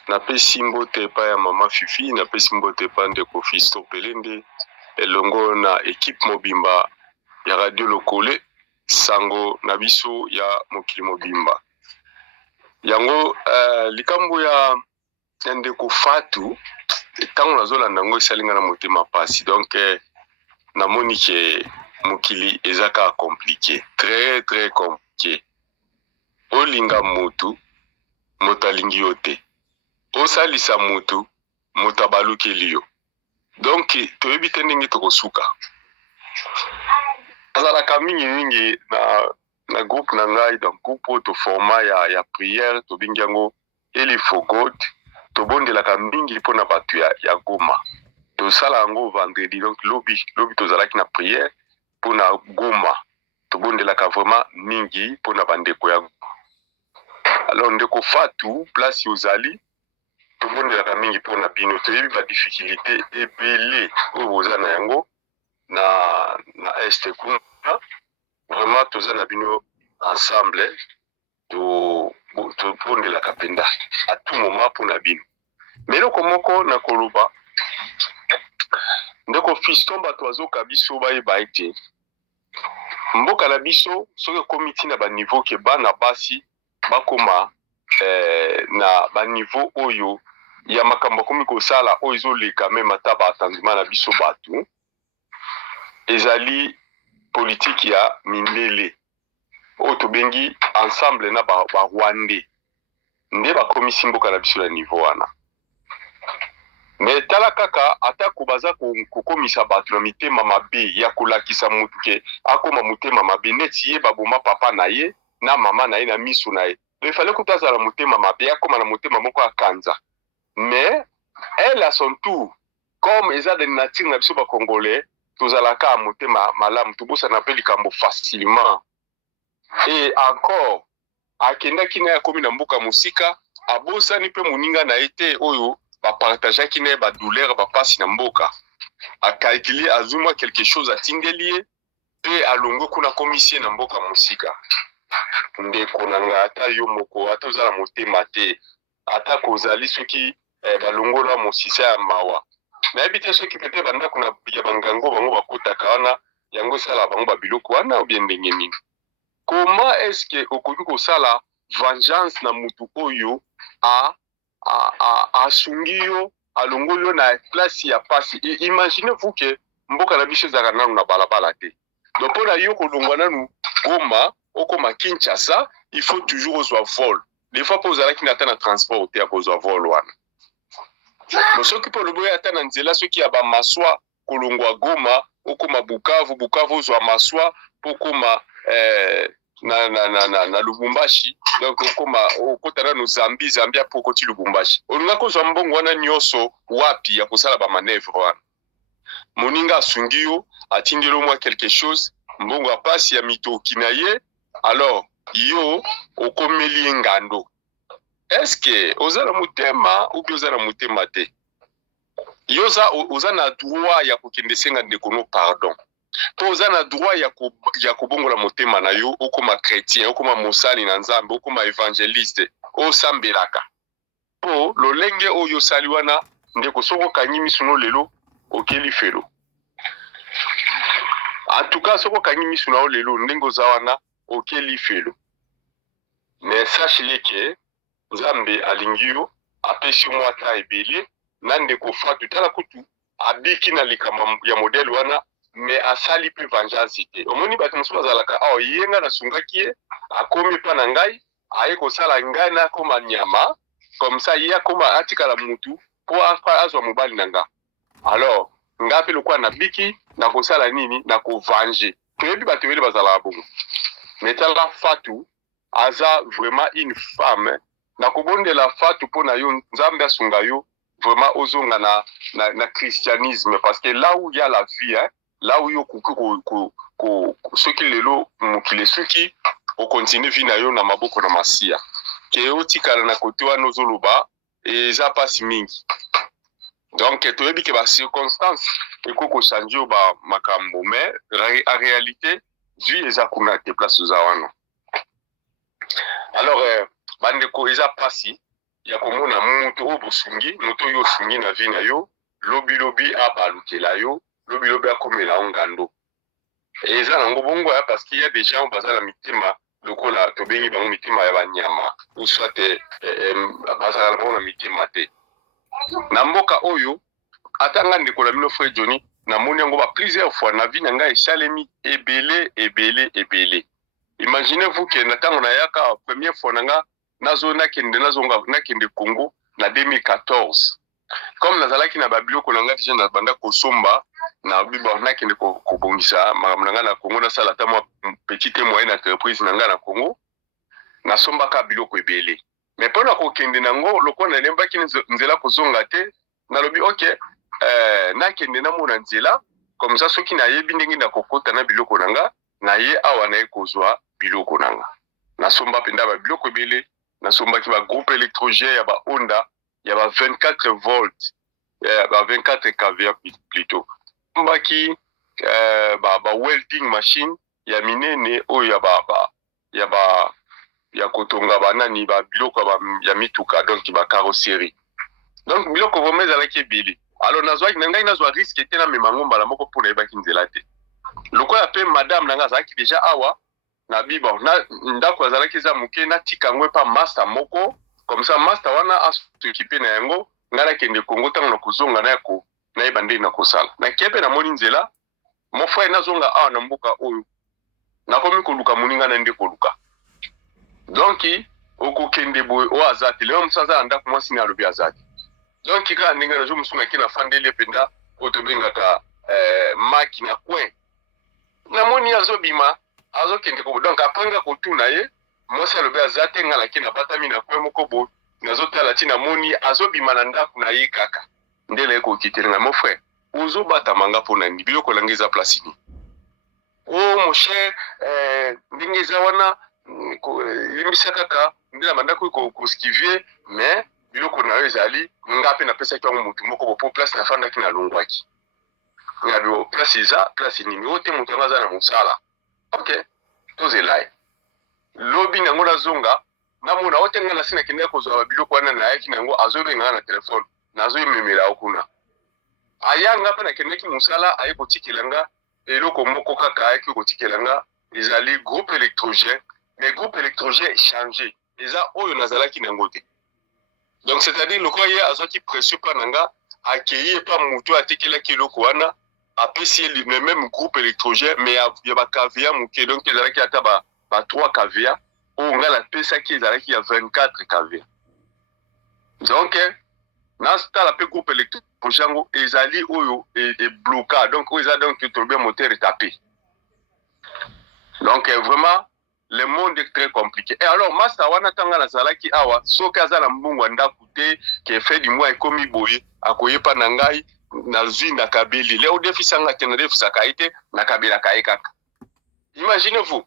Napesi mbote epai ya mama Fifi, napesi mbote epai ndeko Fisto Pelende elongo na ekipe mobimba ya Radio Lokole sango na biso ya mokili mobimba. Yango likambo ya ndeko Fatu tango nazolanda yango esalinga na motema pasi. Donc namoni ke mokili ezaka compliqué, très compliqué. Olinga mutu motalingi yote, osalisa mutu motabalukeli yo. Donc toyebi te ndenge tokosuka. Azalaka mingi na groupe na ngai, dans groupe to format ya prière to bingi yango Eli for God, to bondelaka mingi pona batu ya Goma. To sala yango vendredi, donc lobi to zalaki na prière pona Goma. To bondelaka vraiment mingi pona bandeko ya Goma. Alors ndeko Fatu place yozali to bondelaka mingi pona bino. To yebi ba difficulté ebele oyo bozana yango na este kuna. Vraiment tozana bino ensemble to bondelaka penda à tout moment pona bino. Mais loko moko na koloba ndeko Fiston bato azoka biso bayeba ete mboka na biso soki komiti na ba niveau ke bana basi bakoma na ba niveau oyo ya makambo komi kosala oyo ezoleka meme ata baatendement na biso bato ezali politique ya mindele oyo tobengi ensemble na ba Rwandais nde bakomisi mboka na biso na niveau wana. Mais tala kaka atako baza kokomisa bato na mitema mabe ya kolakisa mutu ke akoma mutema mabe neti ye baboma papa na ye na mama na ye na miso na ye. Il fallait kutaza la mutema mabe akoma na mutema moko akanza. Mais elle à son tour comme eza de nature na biso ba congolais tozalaka mutema malamu tubosa na pe likambo facilement. Et encore akenda kina ya komi na mboka musika abosa ni pe muninga na ete oyo ba partager ki ne ba douleur ba pasi na mboka akalkili azuma quelque chose atindelie pe alongo kuna komisie na mboka musika ndeko nanga ata yo moko ata ozala motema te ata kozali soki balongo la mosisa ya mawa na ebite soki pete banda kuna ya bangango bango bakotaka wana yango sala bango ba biloko wana ou bien ndenge nini. Comment est-ce que okoki kosala vengeance na mutu oyo a sungio alongolo na place ya pasi? Imaginez-vous que mboka na biso zaka nanu na balabala te. Donc pour la yo kolongwa nanu Goma okoma Kinshasa, il faut toujours ozwa vol. Des fois pour zala ki na na transport te akozwa vol wana. Mais soki po loboya ata na nzela soki ya ba maswa kolongwa Goma okoma Bukavu ozwa maswa pokoma na Lubumbashi, donc okoma okotana no Zambia po koti Lubumbashi olinga kozwa mbongo wana nyonso wapi ya kosala ba manœuvre wana moninga asungio atindelo mwa quelque chose mbongo apasi ya mitoki na ye. Alors yo okomeli ngando, est-ce que ozala mutema ou bien ozala mutema te? Yo oza na droit ya kokende senga ndeko no pardon. Po oza na droit ya kobongola motema na yo okoma chrétien okoma mosali na nzambe okoma évangéliste osambelaka po lolenge oyo sali wana ndeko soko kanyi misuno lelo okeli felo. En tout cas, soko kangi misu na lelo ndengo zawana okeli felo. Mais sache-le que Nzambe alingio apesi mwata ebele nande ko fatu tala kutu abiki na likama ya modèle wana mais asali pe vengeance te. Omoni bato mosusu bazalaka awa yenga na sungaki ye akomi pa na ngai aye kosala ngai na koma nyama comme ça ye akoma atikala mutu po azwa mobali na nga. Alors nga pe lokwa na biki na kosala nini na ko venger. Toyebi bato bele bazala bongo. Mais tala fatu aza vraiment une femme na kobondela fatu po na yo Nzambe asunga yo vraiment ozonga na christianisme parce que là où il y a la vie là où yo soki lelo mukile soki o continue vie na yo na maboko na masia ke otikala na kote wana ozoloba eza pasi mingi. Donc toyebi ke ba circonstance ekoko changer ba makambo mais en réalité vie eza kuna te place za wana. Alors bandeko eza pasi ya komona mutu obusungi mutu yo sungi na vie na yo lobi abalukela yo lobi akomela ngando. Eza nango bongo ya parce qu'il y a des gens bazala mitima lokola tobengi bango mitima ya banyama ou soit bazala bongo mitima te. Na mboka oyo atanga ndeko la mino frère Johnny na moni yango ba plusieurs fois na vie na ngai chalemi ebele. Imaginez-vous que natango na yaka première fois nanga nazonga nakende Congo na 2014. Comme nazalaki na babiloko nanga déjà na banda kosomba na biba nakende kobongisa makamanga na Congo na sala ta moi petite et moyenne entreprise nanga na Congo na somba ka biloko ebele. Mais pona ko kende nango loko na lemba ki nzela kozonga te na lobi OK nakende na mona nzela comme ça soki na yebi ndenge na kokota na biloko nanga na ye awa na ekozwa biloko nanga na somba penda ba biloko ebele na somba ki ba groupe électrogène ya ba Honda ya ba 24 volts ya ba 24 kVA plutôt somba ki ba welding machine ya minene o ya ya kotonga banani ba biloko ya mituka donc ba carrosserie donc biloko vraiment za la ki ebele. Alors nazwa ngai nazwa risque te na memango mbala moko pona ebaki nzela te. Loko ya pe madame nanga zaki déjà awa na biba na ndako azalaki za muke na tika ngwe pa master moko comme ça master wana asokipe na yango ngana kende Kongo tango na kuzonga na yako na ebande na kosala na kepe na moni nzela mon frère nazonga awa na mboka oyo na komi koluka muninga na ndeko luka donc okokende boy o azati leo msaza ndako mwasi na lobi azati donc ka ninga na jo musunga kina fandele penda otobenga ka maki na coin na moni azobima azokende ko donc apanga kotuna ye mwasi alobi azate ngala kina batami na coin moko bo nazotala tina moni azobima na ndako na ye kaka ndele ko kitelenga mon frère uzobata manga pona ndi biloko langeza place ni oh mon cher ndingeza wana limisa kaka ndela mandako ko skiver mais biloko na yo ezali ngape na pesa kwa mutu moko po place na fanda kina longwaki ngabio place iza place ni ote mutu ngaza na musala OK tozelai lobi nango na zonga na mona ote ngana sina kinde ko zo biloko wana na yaki nango azobenga na telefone nazo imemela okuna aya ngapa na kinde ki musala ayi kotikelanga eloko moko kaka ayi kotikelanga ezali groupe électrogène mais groupe électrogène changé eza oyo nazalaki nango te. Donc c'est-à-dire le quoi hier azaki précieux pa nanga accueilli pas mutu atekela kiloko wana apesi le même groupe électrogène mais ya ba kVA muke donc ezalaki ata ba 3 kVA ou ngala pesa ki ezalaki ya 24 kVA. Donc na sta la pe groupe électrogène ezali oyo et bloqué donc oyo donc tout bien moteur est tapé. Donc vraiment le monde est très compliqué. Et alors, Masta wana tanga na zalaki awa, soka za na mbungu ndaku te, ke fait du mois ekomi boye, akoye pa na ngai na zui na kabeli. Leo defi sanga tena defi sakaite na kabela kaekaka. Imaginez-vous,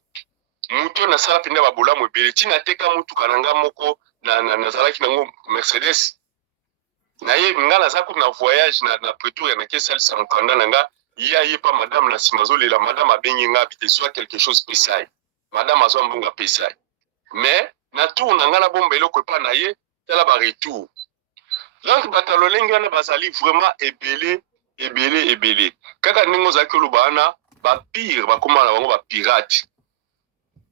mutu na sala pinda babola mo ebele, tina teka mutu kananga moko na zalaki nango Mercedes. Na ye ngala za ku na voyage na Pretoria na kesali sa mukanda nanga, ya ye pa madame na simazo la madame abengi nga bite soit quelque chose spécial. Madame Azwambunga Pesai. Mais, na tour nangala bomba eloko pa na ye, tala ba retour. Donc, batalolengi wana bazali vraiment ebele ebele kaka ndenge ozalaki oloba wana bapire bakóma na bango bapirate.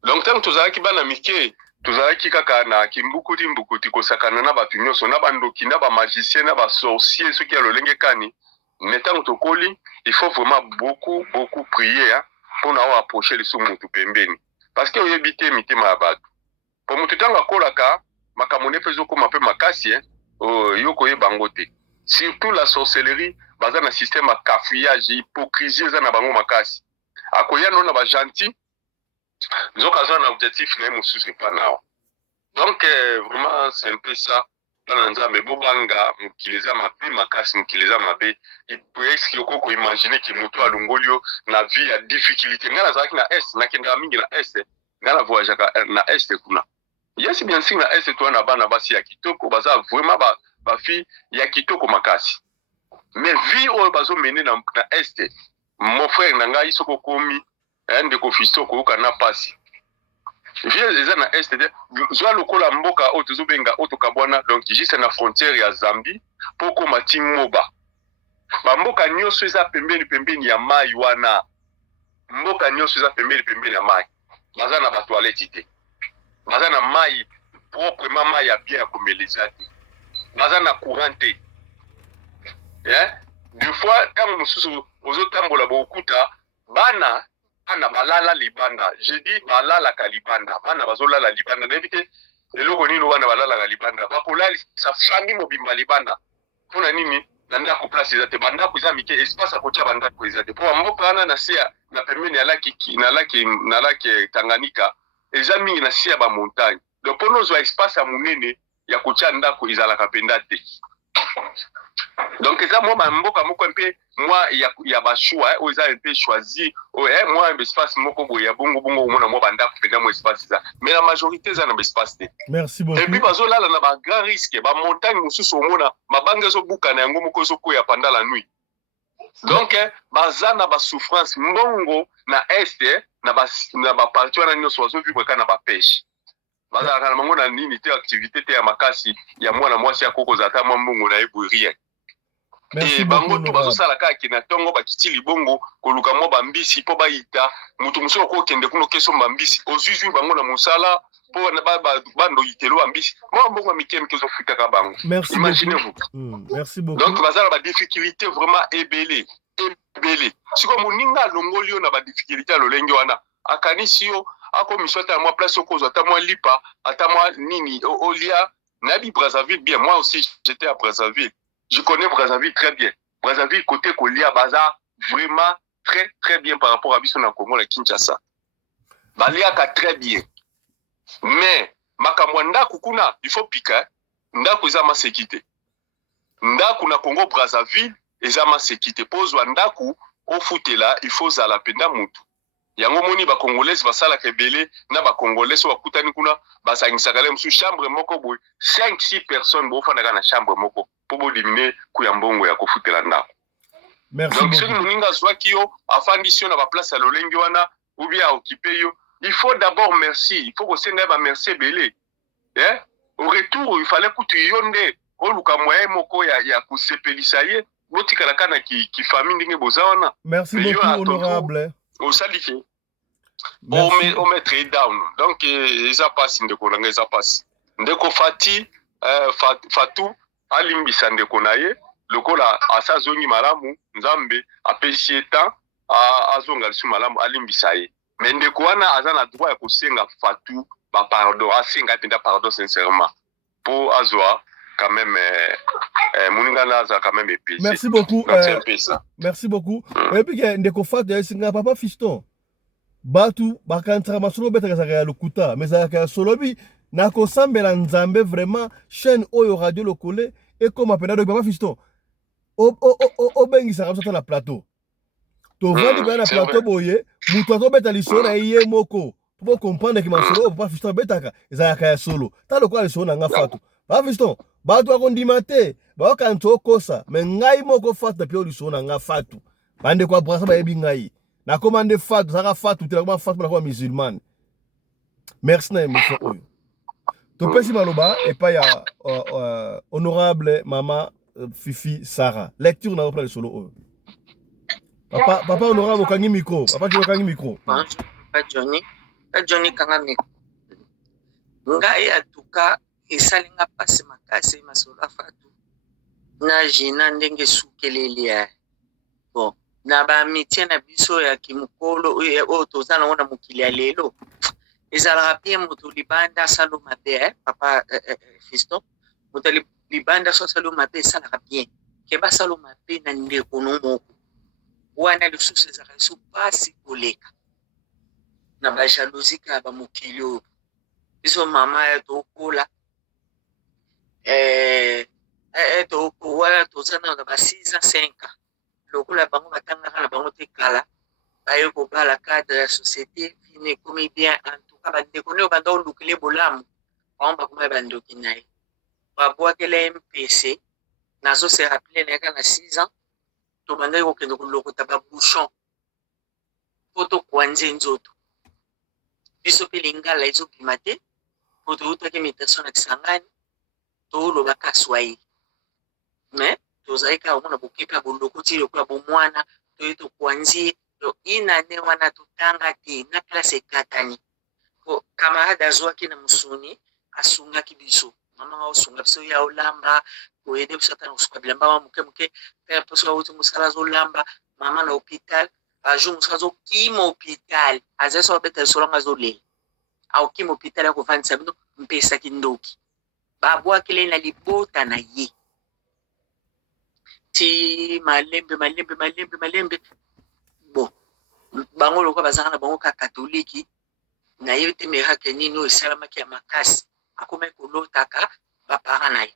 Donc ntango tozalaki bana mike tozalaki kaka na kimbukuti kosakana na bato nyonso na bandoki na bamagicien na basorcier soki ya lolenge kani. Mais ntango tokoli il faut vraiment beaucoup prier mpona oapproche liso mutu pembeni parce que oyebi te mitema ya bato po mutu ntango akolaka makambo ne mpe ezokóma mpe makasi yo koyeba yango te. Surtout la sorcellerie baza na système ya cafouillage hypocrisie eza na bango makasi akoya no na bagentil nzoka aza na objectif na ye mosusu epa nawa. Donc vraiment c'est un peu ça bana nzambe bobanga mokili eza mabe makasi mokili eza mabe eske okoki koimagine ke moto alongoli yo na vie ya difficulté. Ngai nazalaki na est nakendaka mingi na est ngai na voyageaka na est kuna yesi bien sûr na est toa na bana basi ya kitoko baza vraiment bafille ya kitoko makasi. Mais vie oyo bazomene na est mon frère na ngai soko komi ndeko fisto koyoka na pasi vie eza na est zwa lokola mboka oyo tozobenga oyo tokabwana donc juste na frontière ya Zambie mpo koma ti Moba. Bamboka nyonso eza pembeni ya mai wana mboka nyonso eza pembeni ya mai baza na batoilette te baza na mai proprement mai ya bien ya komeleza te baza na courant te. Deux fois ntango mosusu ozotambola bokuta bana balala libanda. Je dis balalaka libanda bana bazolala libanda nayebi te eloko nini bana balalaka libanda bakolalisa fangi mobimba libanda mpona nini na ndako place eza te bandako eza mike espace akotia bandako eza te mpo bamboka wana na se na pembeni ya laki Tanganyika eza mingi na se ya bamontagne donc mpo nozwa espace ya monene ya kotia ndako ezalaka mpenza te. Donc eza mwa bamboka moko mpe mwa ya bashua oyo eza mpe choisi mwa espace moko boye ya bongo omona mwa bandako mpenza mwa espace eza mais la majorité eza na espace te. Merci beaucoup. Et puis bazolala na bagrand risque bamontagne mosusu omona mabanga ezobuka na yango moko ezokoya pendant la nuit. Donc baza na basouffrance mbongo na est na baparti wana nyonso bazovivre kaka na bapeshe bazalaka na bango na nini te activité te ya makasi ya mwana mwasi ya kokozala ata mwa mbongo na ye boye rien. Bango to bazosala kaka na ntongo bakiti libongo koluka mwa bambisi mpo bayita moto mosusu okokende kuna okesomba mbisi ozwizwi bango na mosala mpo bando yitelo bambisi mwa mbongo ya mike ezofutaka bango. Imaginez-vous. Merci beaucoup. Donc bazala badifficulté vraiment ebele sikoyo moninga alongoli yo na badifficulté ya lolenge wana akanisi yo akomisi ata mwa place okozwa ata mwa lipa ata mwa nini olia nabi Brazzaville bien. Moi aussi j'étais à Brazzaville. Je connais Brazzaville très bien. Brazzaville côté Kolia baza vraiment très bien par rapport à biso na Congo na Kinshasa. Baliaka très bien. Mais makamwa ndako kuna il faut pika ndako eza masekite. Ndako na Congo Brazzaville eza masekite pozwa ndako ofutela il faut zala penda mutu. Yango moni ba congolais basalaka ebele na ba congolais bakutani kuna basangisaka le msu chambre moko boy 5-6 personnes bofandaka na chambre moko po bo diminuer ku ya mbongo ya kofutela ndako. Merci donc beaucoup. soki moninga zwaki yo afandisi yo na ba place ya lolenge wana ou bien occuper yo il faut d'abord merci il faut kosenga ba merci ebele au retour il fallait kutu yonde oluka moyen moko ya kusepelisa ye botikala kana ki famille ndenge bozawana. Merci beaucoup honorable. Au salifé au mettre down donc eza passe ndeko nanga eza passe ndeko Fatou alimbisa ndeko na ye lokola asazongi malamu nzambe apesi eta azonga lisu malamu alimbisa ye mais ndeko wana aza na droit ya kosenga Fatou ba pardon asenga penda pardon sincèrement pour azwa quand même moninga naza quand même épicé. Merci beaucoup. Merci beaucoup. Et puis ndeko Fatou ya singa papa fiston batu bakantara masolo betaka ya lokuta mais za solobi na kosambela nzambe vraiment chaîne oyo radio lokole et comme apena do papa fiston o bengisa kamsa na plateau to vandi ba na plateau boye mutu atobeta lisolo na ye moko pour comprendre que masolo papa fiston betaka za ya solo ta lokwa lisolo na nga Fatou papa fiston batu akondima te bakanto okosa me ngai moko Fatou pe lisolo na nga Fatou bande kwa brasa ba yebi ngai na commande Fatou saka Fatou te na Fatou na kwa musulman. Merci na émission oyo to pesi maloba et pas ya honorable mama Fifi Sarah lecture na opla le solo oyo. Papa honorable okangi micro. Papa tu okangi micro. Bonjour, Papa Johnny. Papa Johnny kanga micro. Ngai atuka esalinga pasi makasi masolo afatu. Na jina ndenge sukeleli ya. Bon, na ba mitie na biso ya kimukolo o tozana ona mukili ya lelo. Ezalaka bien moto libanda salo mabe papa Fiston. Moto libanda salo mabe esalaka bien. Keba salo mabe na ndeko no moko. Wana lisusu ezalaka so pasi koleka. Na ba jalousie ka ba mokili oyo. Biso mama ya tokola tozana na ba 6 ans 5 ans. Lokola bango batangaka na bango te kala baye kobala cadre ya société fine komi bien en tout cas bandeko neo banda olukile bolamu bango bakoma bandoki na ye babwakela MPC nazo se rappele na yaka na 6 ans tobandaki kokende kolokota babouchon po tokwanze nzoto biso mpe lingala ezobima te po toutaki imitation na Kisangani tolobaka swahili mais tozali kaka komona bokeka boloko ti lokola bomwana toye tokwanzi inane wana totanga te na klase ekatani camarade azwaki na musuni asungaki biso mama nga osunga biso ya olamba koyede biso ata na kosuka bilamba ma moke moke pere mposo auti mosala azolamba mama na hôpital bajour mosala azokima hôpital azali so babeta lisolo ngo azolela aokima hôpital ya kovandisa bino mpesaki ndoki babwakele na libota na ye ti malembe bon bango lokola bazanga na bango ka katoliki na ye te miracle nini oyo esalamaki ya makasi akomaki kolotaka bapara na ye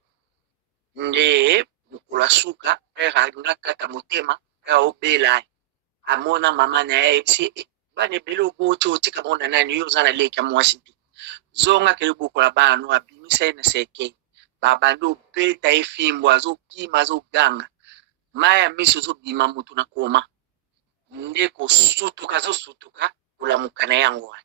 nde mokolo asuka pere alinga kata motema pere aobela amona mama na ye ayebisi bana ebele oboti otika bango na nani yo oza na leki ya mwasi te zonga kele bokola bana no abimisa ye na seke babandi obeta ye fimbo azokima azoganga mai ya miso ezobima motu na koma nde kosutuka azosutuka kolamuka na yango wana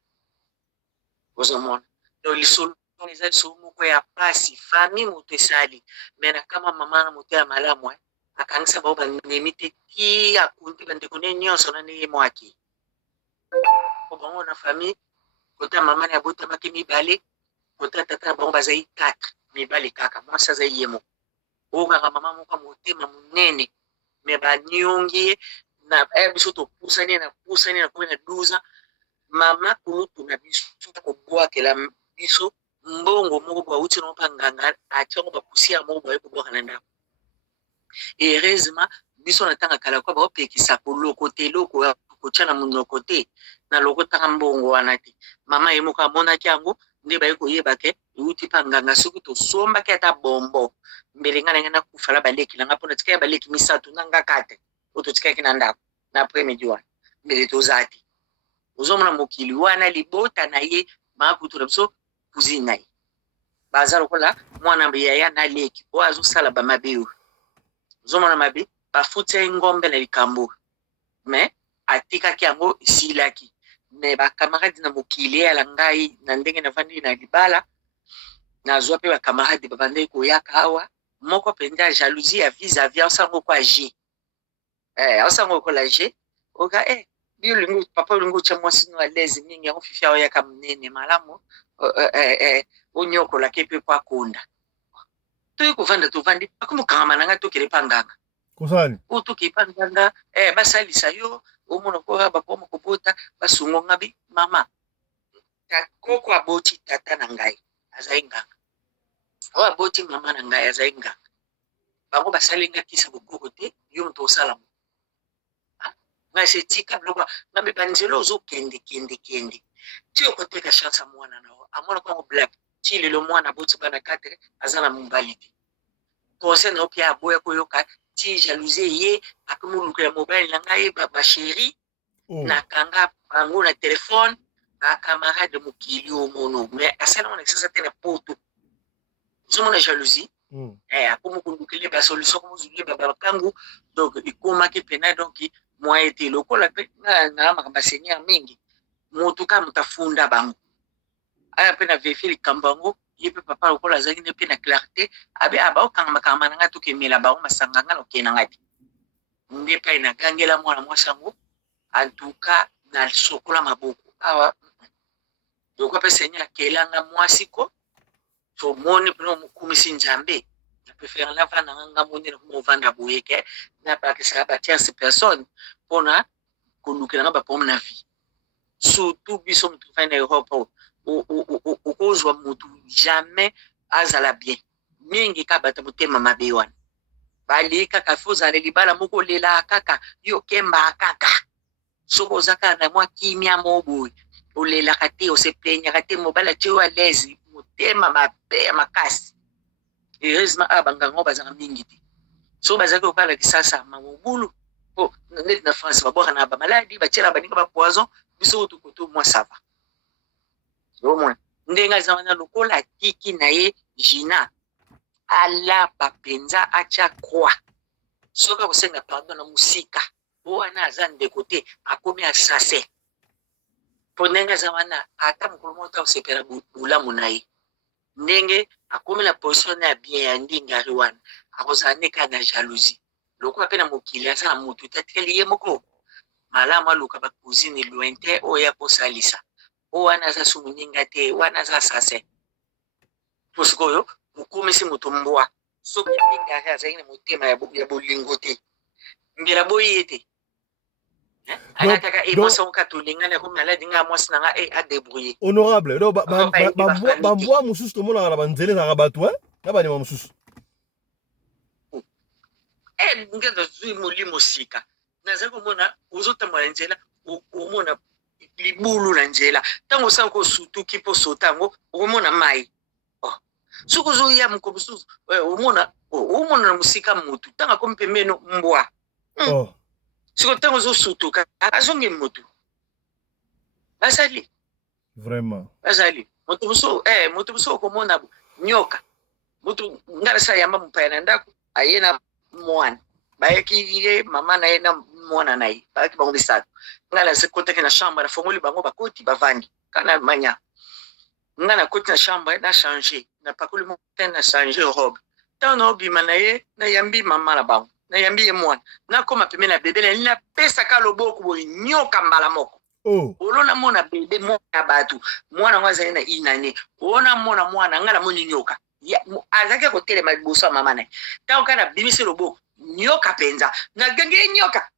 ozomona donc lisolo eza lisolo moko ya pasi famille moto esali me na kama mama na moto ya malamu akangisa bao bandemi te ti akundi bandeko ne nyonso na ne ye mwaki po bango na famille kota mama na abotamaki mibale kota tata na bango bazali 4 mibale kaka mwasi azali ye moko oyo kaka mama moko motema monene me banyongi ye na biso topusani na komi na 12 ans mama kulutu na biso kobwakela biso mbongo moko bauti na mpa nganga atiango bapusiya moko baye kobwaka na ndako heureusement biso na tanga kala kwa baopekisa koloko te eloko ya kotia na monoko te na lokotaka mbongo wana te mama ye moko amonaki yango nde baye koyeba ke euti mpa nganga soki tosombaki ata bombo mbele nga na ngai nakufala baleki na nga mpona tikaki baleki 3 na nga 4 oyo totikaki na ndako na après-midi wana mbele toza te ozomona mokili wana libota na ye makutu na biso kuzini na ye baza lokola mwana yaya na leki oyo azosala bamabe oyo ozomona mabe bafuti ye ngombe na likambo me atikaki yango esilaki me bakamaradi na mokili eyala ngai na ndenge navandi na libala nazwa mpe bakamaradi babandaki koyaka awa moko mpenza ya jalousie ya vis-à-vis aosango ko age aosango kola age oka biolingo papa olingo tia mwasi no alaise mingi yango fifi aoyaka monene malamu onyokolaki mpe po akonda toyi kovanda tovandi akomokangama na ngai tokele mpa nganga kozani oyo tokele mpa nganga basalisa yo omona koya bakoma kobota basungo ngabi mama koko aboti tata na ngai azali nganga oyo aboti mama na ngai azali nganga bango basalinga kisa bokoko te yo moto osala mo ngai se tika biloko ngabi banzela ozokende kende ti okoteka chance ya mwana na yo amona kwango black ti lelo mwana aboti bana 4 aza na mobali te conseil na yo mpe aboya koyoka ti jalousie ye akomolukela mobali na ngai basheri nakanga bango na telefone bakamarade mokili omono me asalango na kisasa te na poto ozomona jalousie akomokolukele basolution akomozulile babakangu donc ekomaki pena donc moye te lokola mpe na makambo ya seigneur mingi motu kaka moto afunda bango aya mpe na verifie likambo yango ye mpe papa lokola azalaki nde mpe na clarté abe baokanga makambo na ngai tokemela bango masanga ngai na okende na ngai te nde pa ina gangela mwana mwasi yango en tout cas na sokola maboko awa donc pe seigneur kelanga mwasi ko to moni pino mukumisi njambe na préfère na vana nga moni na movanda boyeke na pa que ça ba tierce personne pona kolukela nga ba pom na vie surtout biso mutu fa na Europe o kozwa mutu jamais azala bien mingi ka bata mutema mabe wana bali kaka fozale libala moko lela kaka yo kemba kaka soko zaka na mwa kimia mobo olela kate o se plaigne kate mobala tio à l'aise mutema mabe makasi heureusement abanga ngo bazanga mingi ti so bazaka okala kisasa mamobulu po net na France ba na ba maladie ba tshela baninga ba poison biso to koto moi ça va yo mo ndenga zamana lokola tiki na ye jina ala bapenza acha kwa soka kusenga pardon na musika wana azande kote akomi asase ponenga zamana ata mkolomota usepera bula munai ndenge akomi la position ya bien ya ndinga riwana akozane kana jalousie loko apena mokili asa mutu tatkeli ye moko malama luka ba cousine lointain oya posalisa wana za sumuninga te wana za sase posikoyo mukumisi mutumbwa soki ndinga ya zaine mutema ya bolingo te mbira boyete anataka emotion katulingana ko maladi nga mwasi nanga a débrouiller honorable do ba mbwa mususu to mona na banzele na batu na bani ma mususu ngeza zui mulimo sika naza komona uzotambula nzela umona libulu na nzela tango sa ko sutuki po sotango umona mai suku zuya mkobusu umona na musika mutu tanga kompemeno mbwa suku tango zo sutuka azonge mutu basali vraiment basali mutu buso komona nyoka mutu ngara sa yamba mpayana ndako ayena mwana bayaki ye mama na ye na mwana na ye bayaki bango bisatu ngala se koteke na chambre na fongoli bango bakoti bavandi kana manya ngana koti na chambre na changer na pakuli mo na changer robe tano bima na ye na yambi mama na bango na yambi ye mwana na koma peme na bebe na pesa ka loboko bo nyoka mbala moko olona mona bebe mwana batu mwana ngwaza na inane ona mwana ngala moni nyoka ya azake ko tele mabuso mama na tango kana bimise loboko nyoka penza na gangi nyoka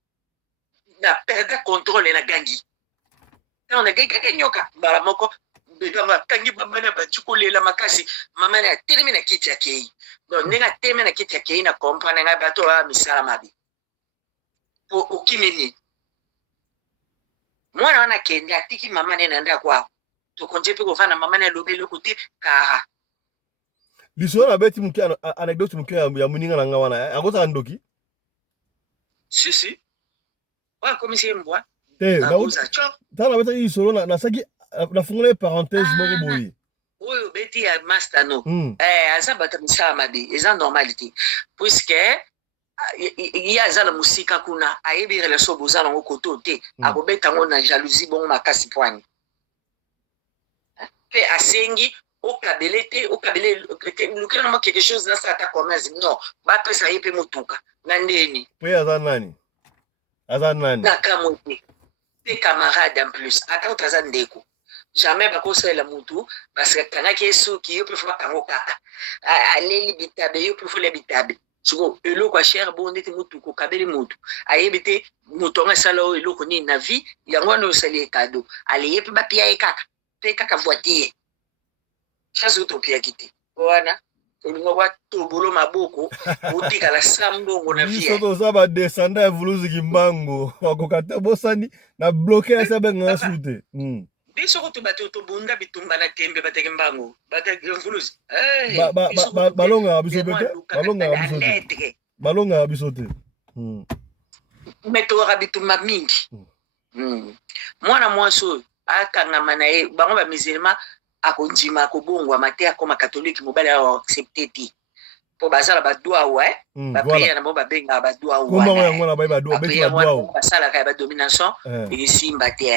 na perdre contrôle na gangi tango na gangi nyoka mbala moko beba kangi mama na bachukolela makasi mama na telemi na kiti ya kei donc nenga teme na kiti ya kei na comprendre nga bato wa misala mabi po okimini mwana wana kende atiki mama na nda kwa to konje pe ko fana mama na lobelo kote kara lisolo na beti muke anecdote muke ya muninga na nga wana akoza ndoki si wa komisi mbwa tana beta lisolo na saki na fungole parenthèse moko boyi oyo beti ya master no aza bata misala mabi eza normalité puisque il a la musika kuna ayebi relation bozala ngo koto te akobeta ngo na jalousie bongo makasi poani pe asengi okabelete lukela mo quelque chose na sata commerce non ba pesa yepe mutuka na ndeni pe azanani na kamote te camarade en plus ata utaza ndeko jamais bakosala mutu parce que kanaki esuki yo pe fa kango kaka aleli bitabe yo pe fa le bitabe suko eloko cher bon ndeti mutu ko kabeli mutu ayebi te mutu nga sala o eloko ni na vie yango wana osali cadeau ale yepe ba pia e kaka voiture chasse utopia kiti wana olingo wa tobolo maboko utika la sambongo na vie biso to ba descendre ya vuluzi kimbango wakokata bosani na bloquer ya sabe nga sute biso ko tubato to bunda bitumba na tembe bateke mbango bateke vuluzi balonga biso bete balonga biso te meto wa bitumba mingi mwana mwaso akangama na ye bango ba musulman akonjima kobongwa mate akoma catholique mobile a accepté ti po bazala ba doa wa ba prière na mo ba benga ba doa wa comment yango na ba doa beti ba doa basala ka ba domination et simba te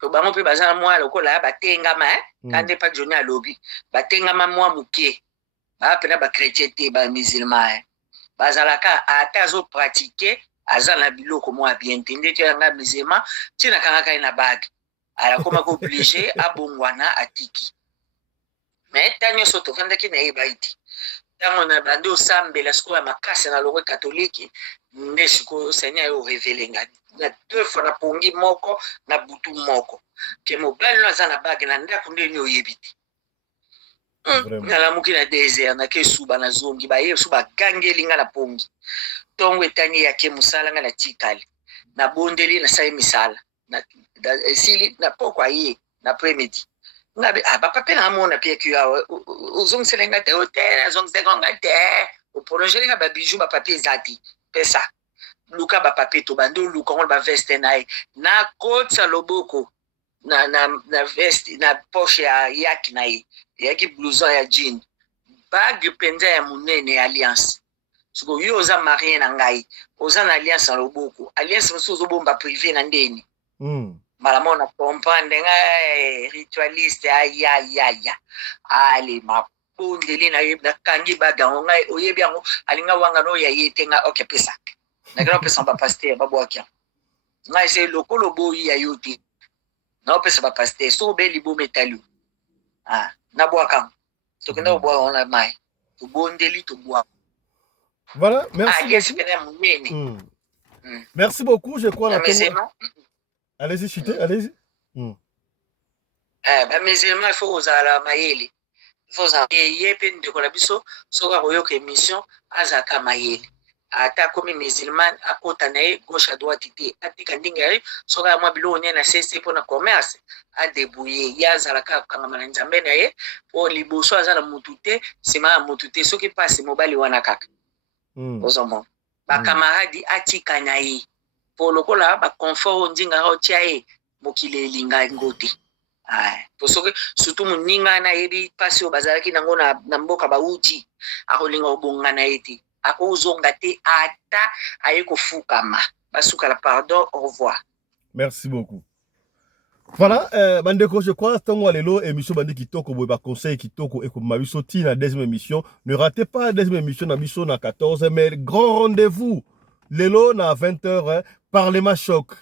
to bango pe bazala mwa lokola batengama kande pa joni alobi batengama mwa mukie ba pena ba chrétien te ba musulman bazala ka ata zo pratiquer aza na biloko mwa bien te nde yanga musulman tina kanga kai na bague ala koma ko obligé abongwana atiki mais tanyo soto fandaki na yeba iti tango na bande osambela sikoyo ya makasi na loko katoliki nde sikoyo seigneur yo révélé ngani na 2 fois na pongi moko na butu moko ke mobali no aza na bague na ndako nde ni oyebi te nalamuki na désert nake suba na zongi baye suba gangeli nga na pongi tongo etani yake musala nga na tikali na bondeli na sai misala na esili na pokwa ye na premidi ngabe bapape na amona pia kiyo uzongiselenga te hotel azongiselenga te oprolonger nga ba bijou bapape zati pesa luka bapape to bando luka ngol ba veste na kotsa loboko na veste na poche ya yaki na ye yaki blouson ya jean bague penza ya munene alliance siko yo oza marié na ngai oza na alliance na loboko alliance mosusu ozobomba privé na ndeni malamu na comprendre nga ritualiste ya ale mapondeli na yeba kangi baga ngai oyebi yango alinga wanga no ya yete nga okay pesa na kana pesa ba pasteur babwakia ngai se lokolo boyi ya yote na pesa ba pasteur so beli bo metalu na bwaka to kenda bwa on la mai to bondeli to bwa. Voilà, merci. Merci beaucoup, je crois. Allez-y, chutez, allez-y. Musulman, il faut aux ala mayeli. Il faut aux yepen de kolabiso, soga royok émission, azaka mayeli. Ata comme musulman, à côté nae, gauche à droite, atika ndingari, soga moi bilo on na cesse pour na commerce, à débrouiller. Yazalaka kangamana nzambe nae, pour liboso azala mutute, sima mutute, ce qui passe mobile wanakaka. Ozomo. Ba camarade atika nae. Pour le coup là, ba confort ndinga rotiae, mokile linga ngote. Parce que surtout muninga na yebi pasi o bazalaki nango na mboka ba uti akolinga obonga na eti akozonga te ata ayeko fukama basuka la pardon au revoir. Merci beaucoup. Voilà, bandeko, je crois que lelo émission bandi kitoko boy ba conseil kitoko et comme mabiso ti na deuxième émission, ne ratez pas la deuxième émission na biso na 14 mais grand rendez-vous lelo na 20h Parlement choc.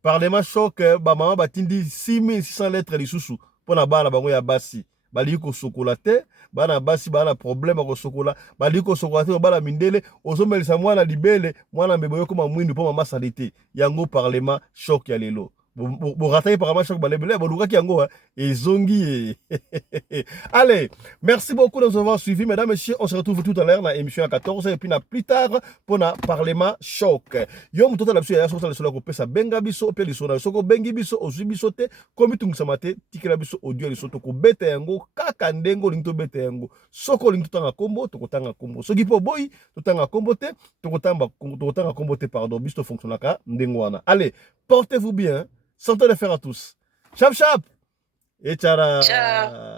Parlement choc, ba mama batindi 6600 lettres lisusu pona bana bango ya basi. Bali ko sokolate, bana basi bana problème ko sokola, bali ko sokolate bana mindele, ozomelisa mwana libele, mwana mbeboyo koma mwindu po mama salite. Yango Parlement choc ya lelo. Bon rataye Parlement choc balebele, bon lukaki yango et zongi. Allez, merci beaucoup de nous avoir suivis, mesdames et messieurs. On se retrouve tout à l'heure dans l'émission à 14 et puis plus tard pour le Parlement choc. Yo mutoto la biso ya so sala ko pesa benga biso pe liso na soko bengi biso ozubi sote komi tungisamate tikela biso audio liso to ko beta yango kaka ndengo linto beta yango soko linto tanga kombo to kotanga kombo soki po boy to tanga kombo te to kotanga kombo te pardon biso fonctionnaka ndengo wana. Allez, portez-vous bien. Santé de fer à tous. Chap chap. Et tchara. Ciao.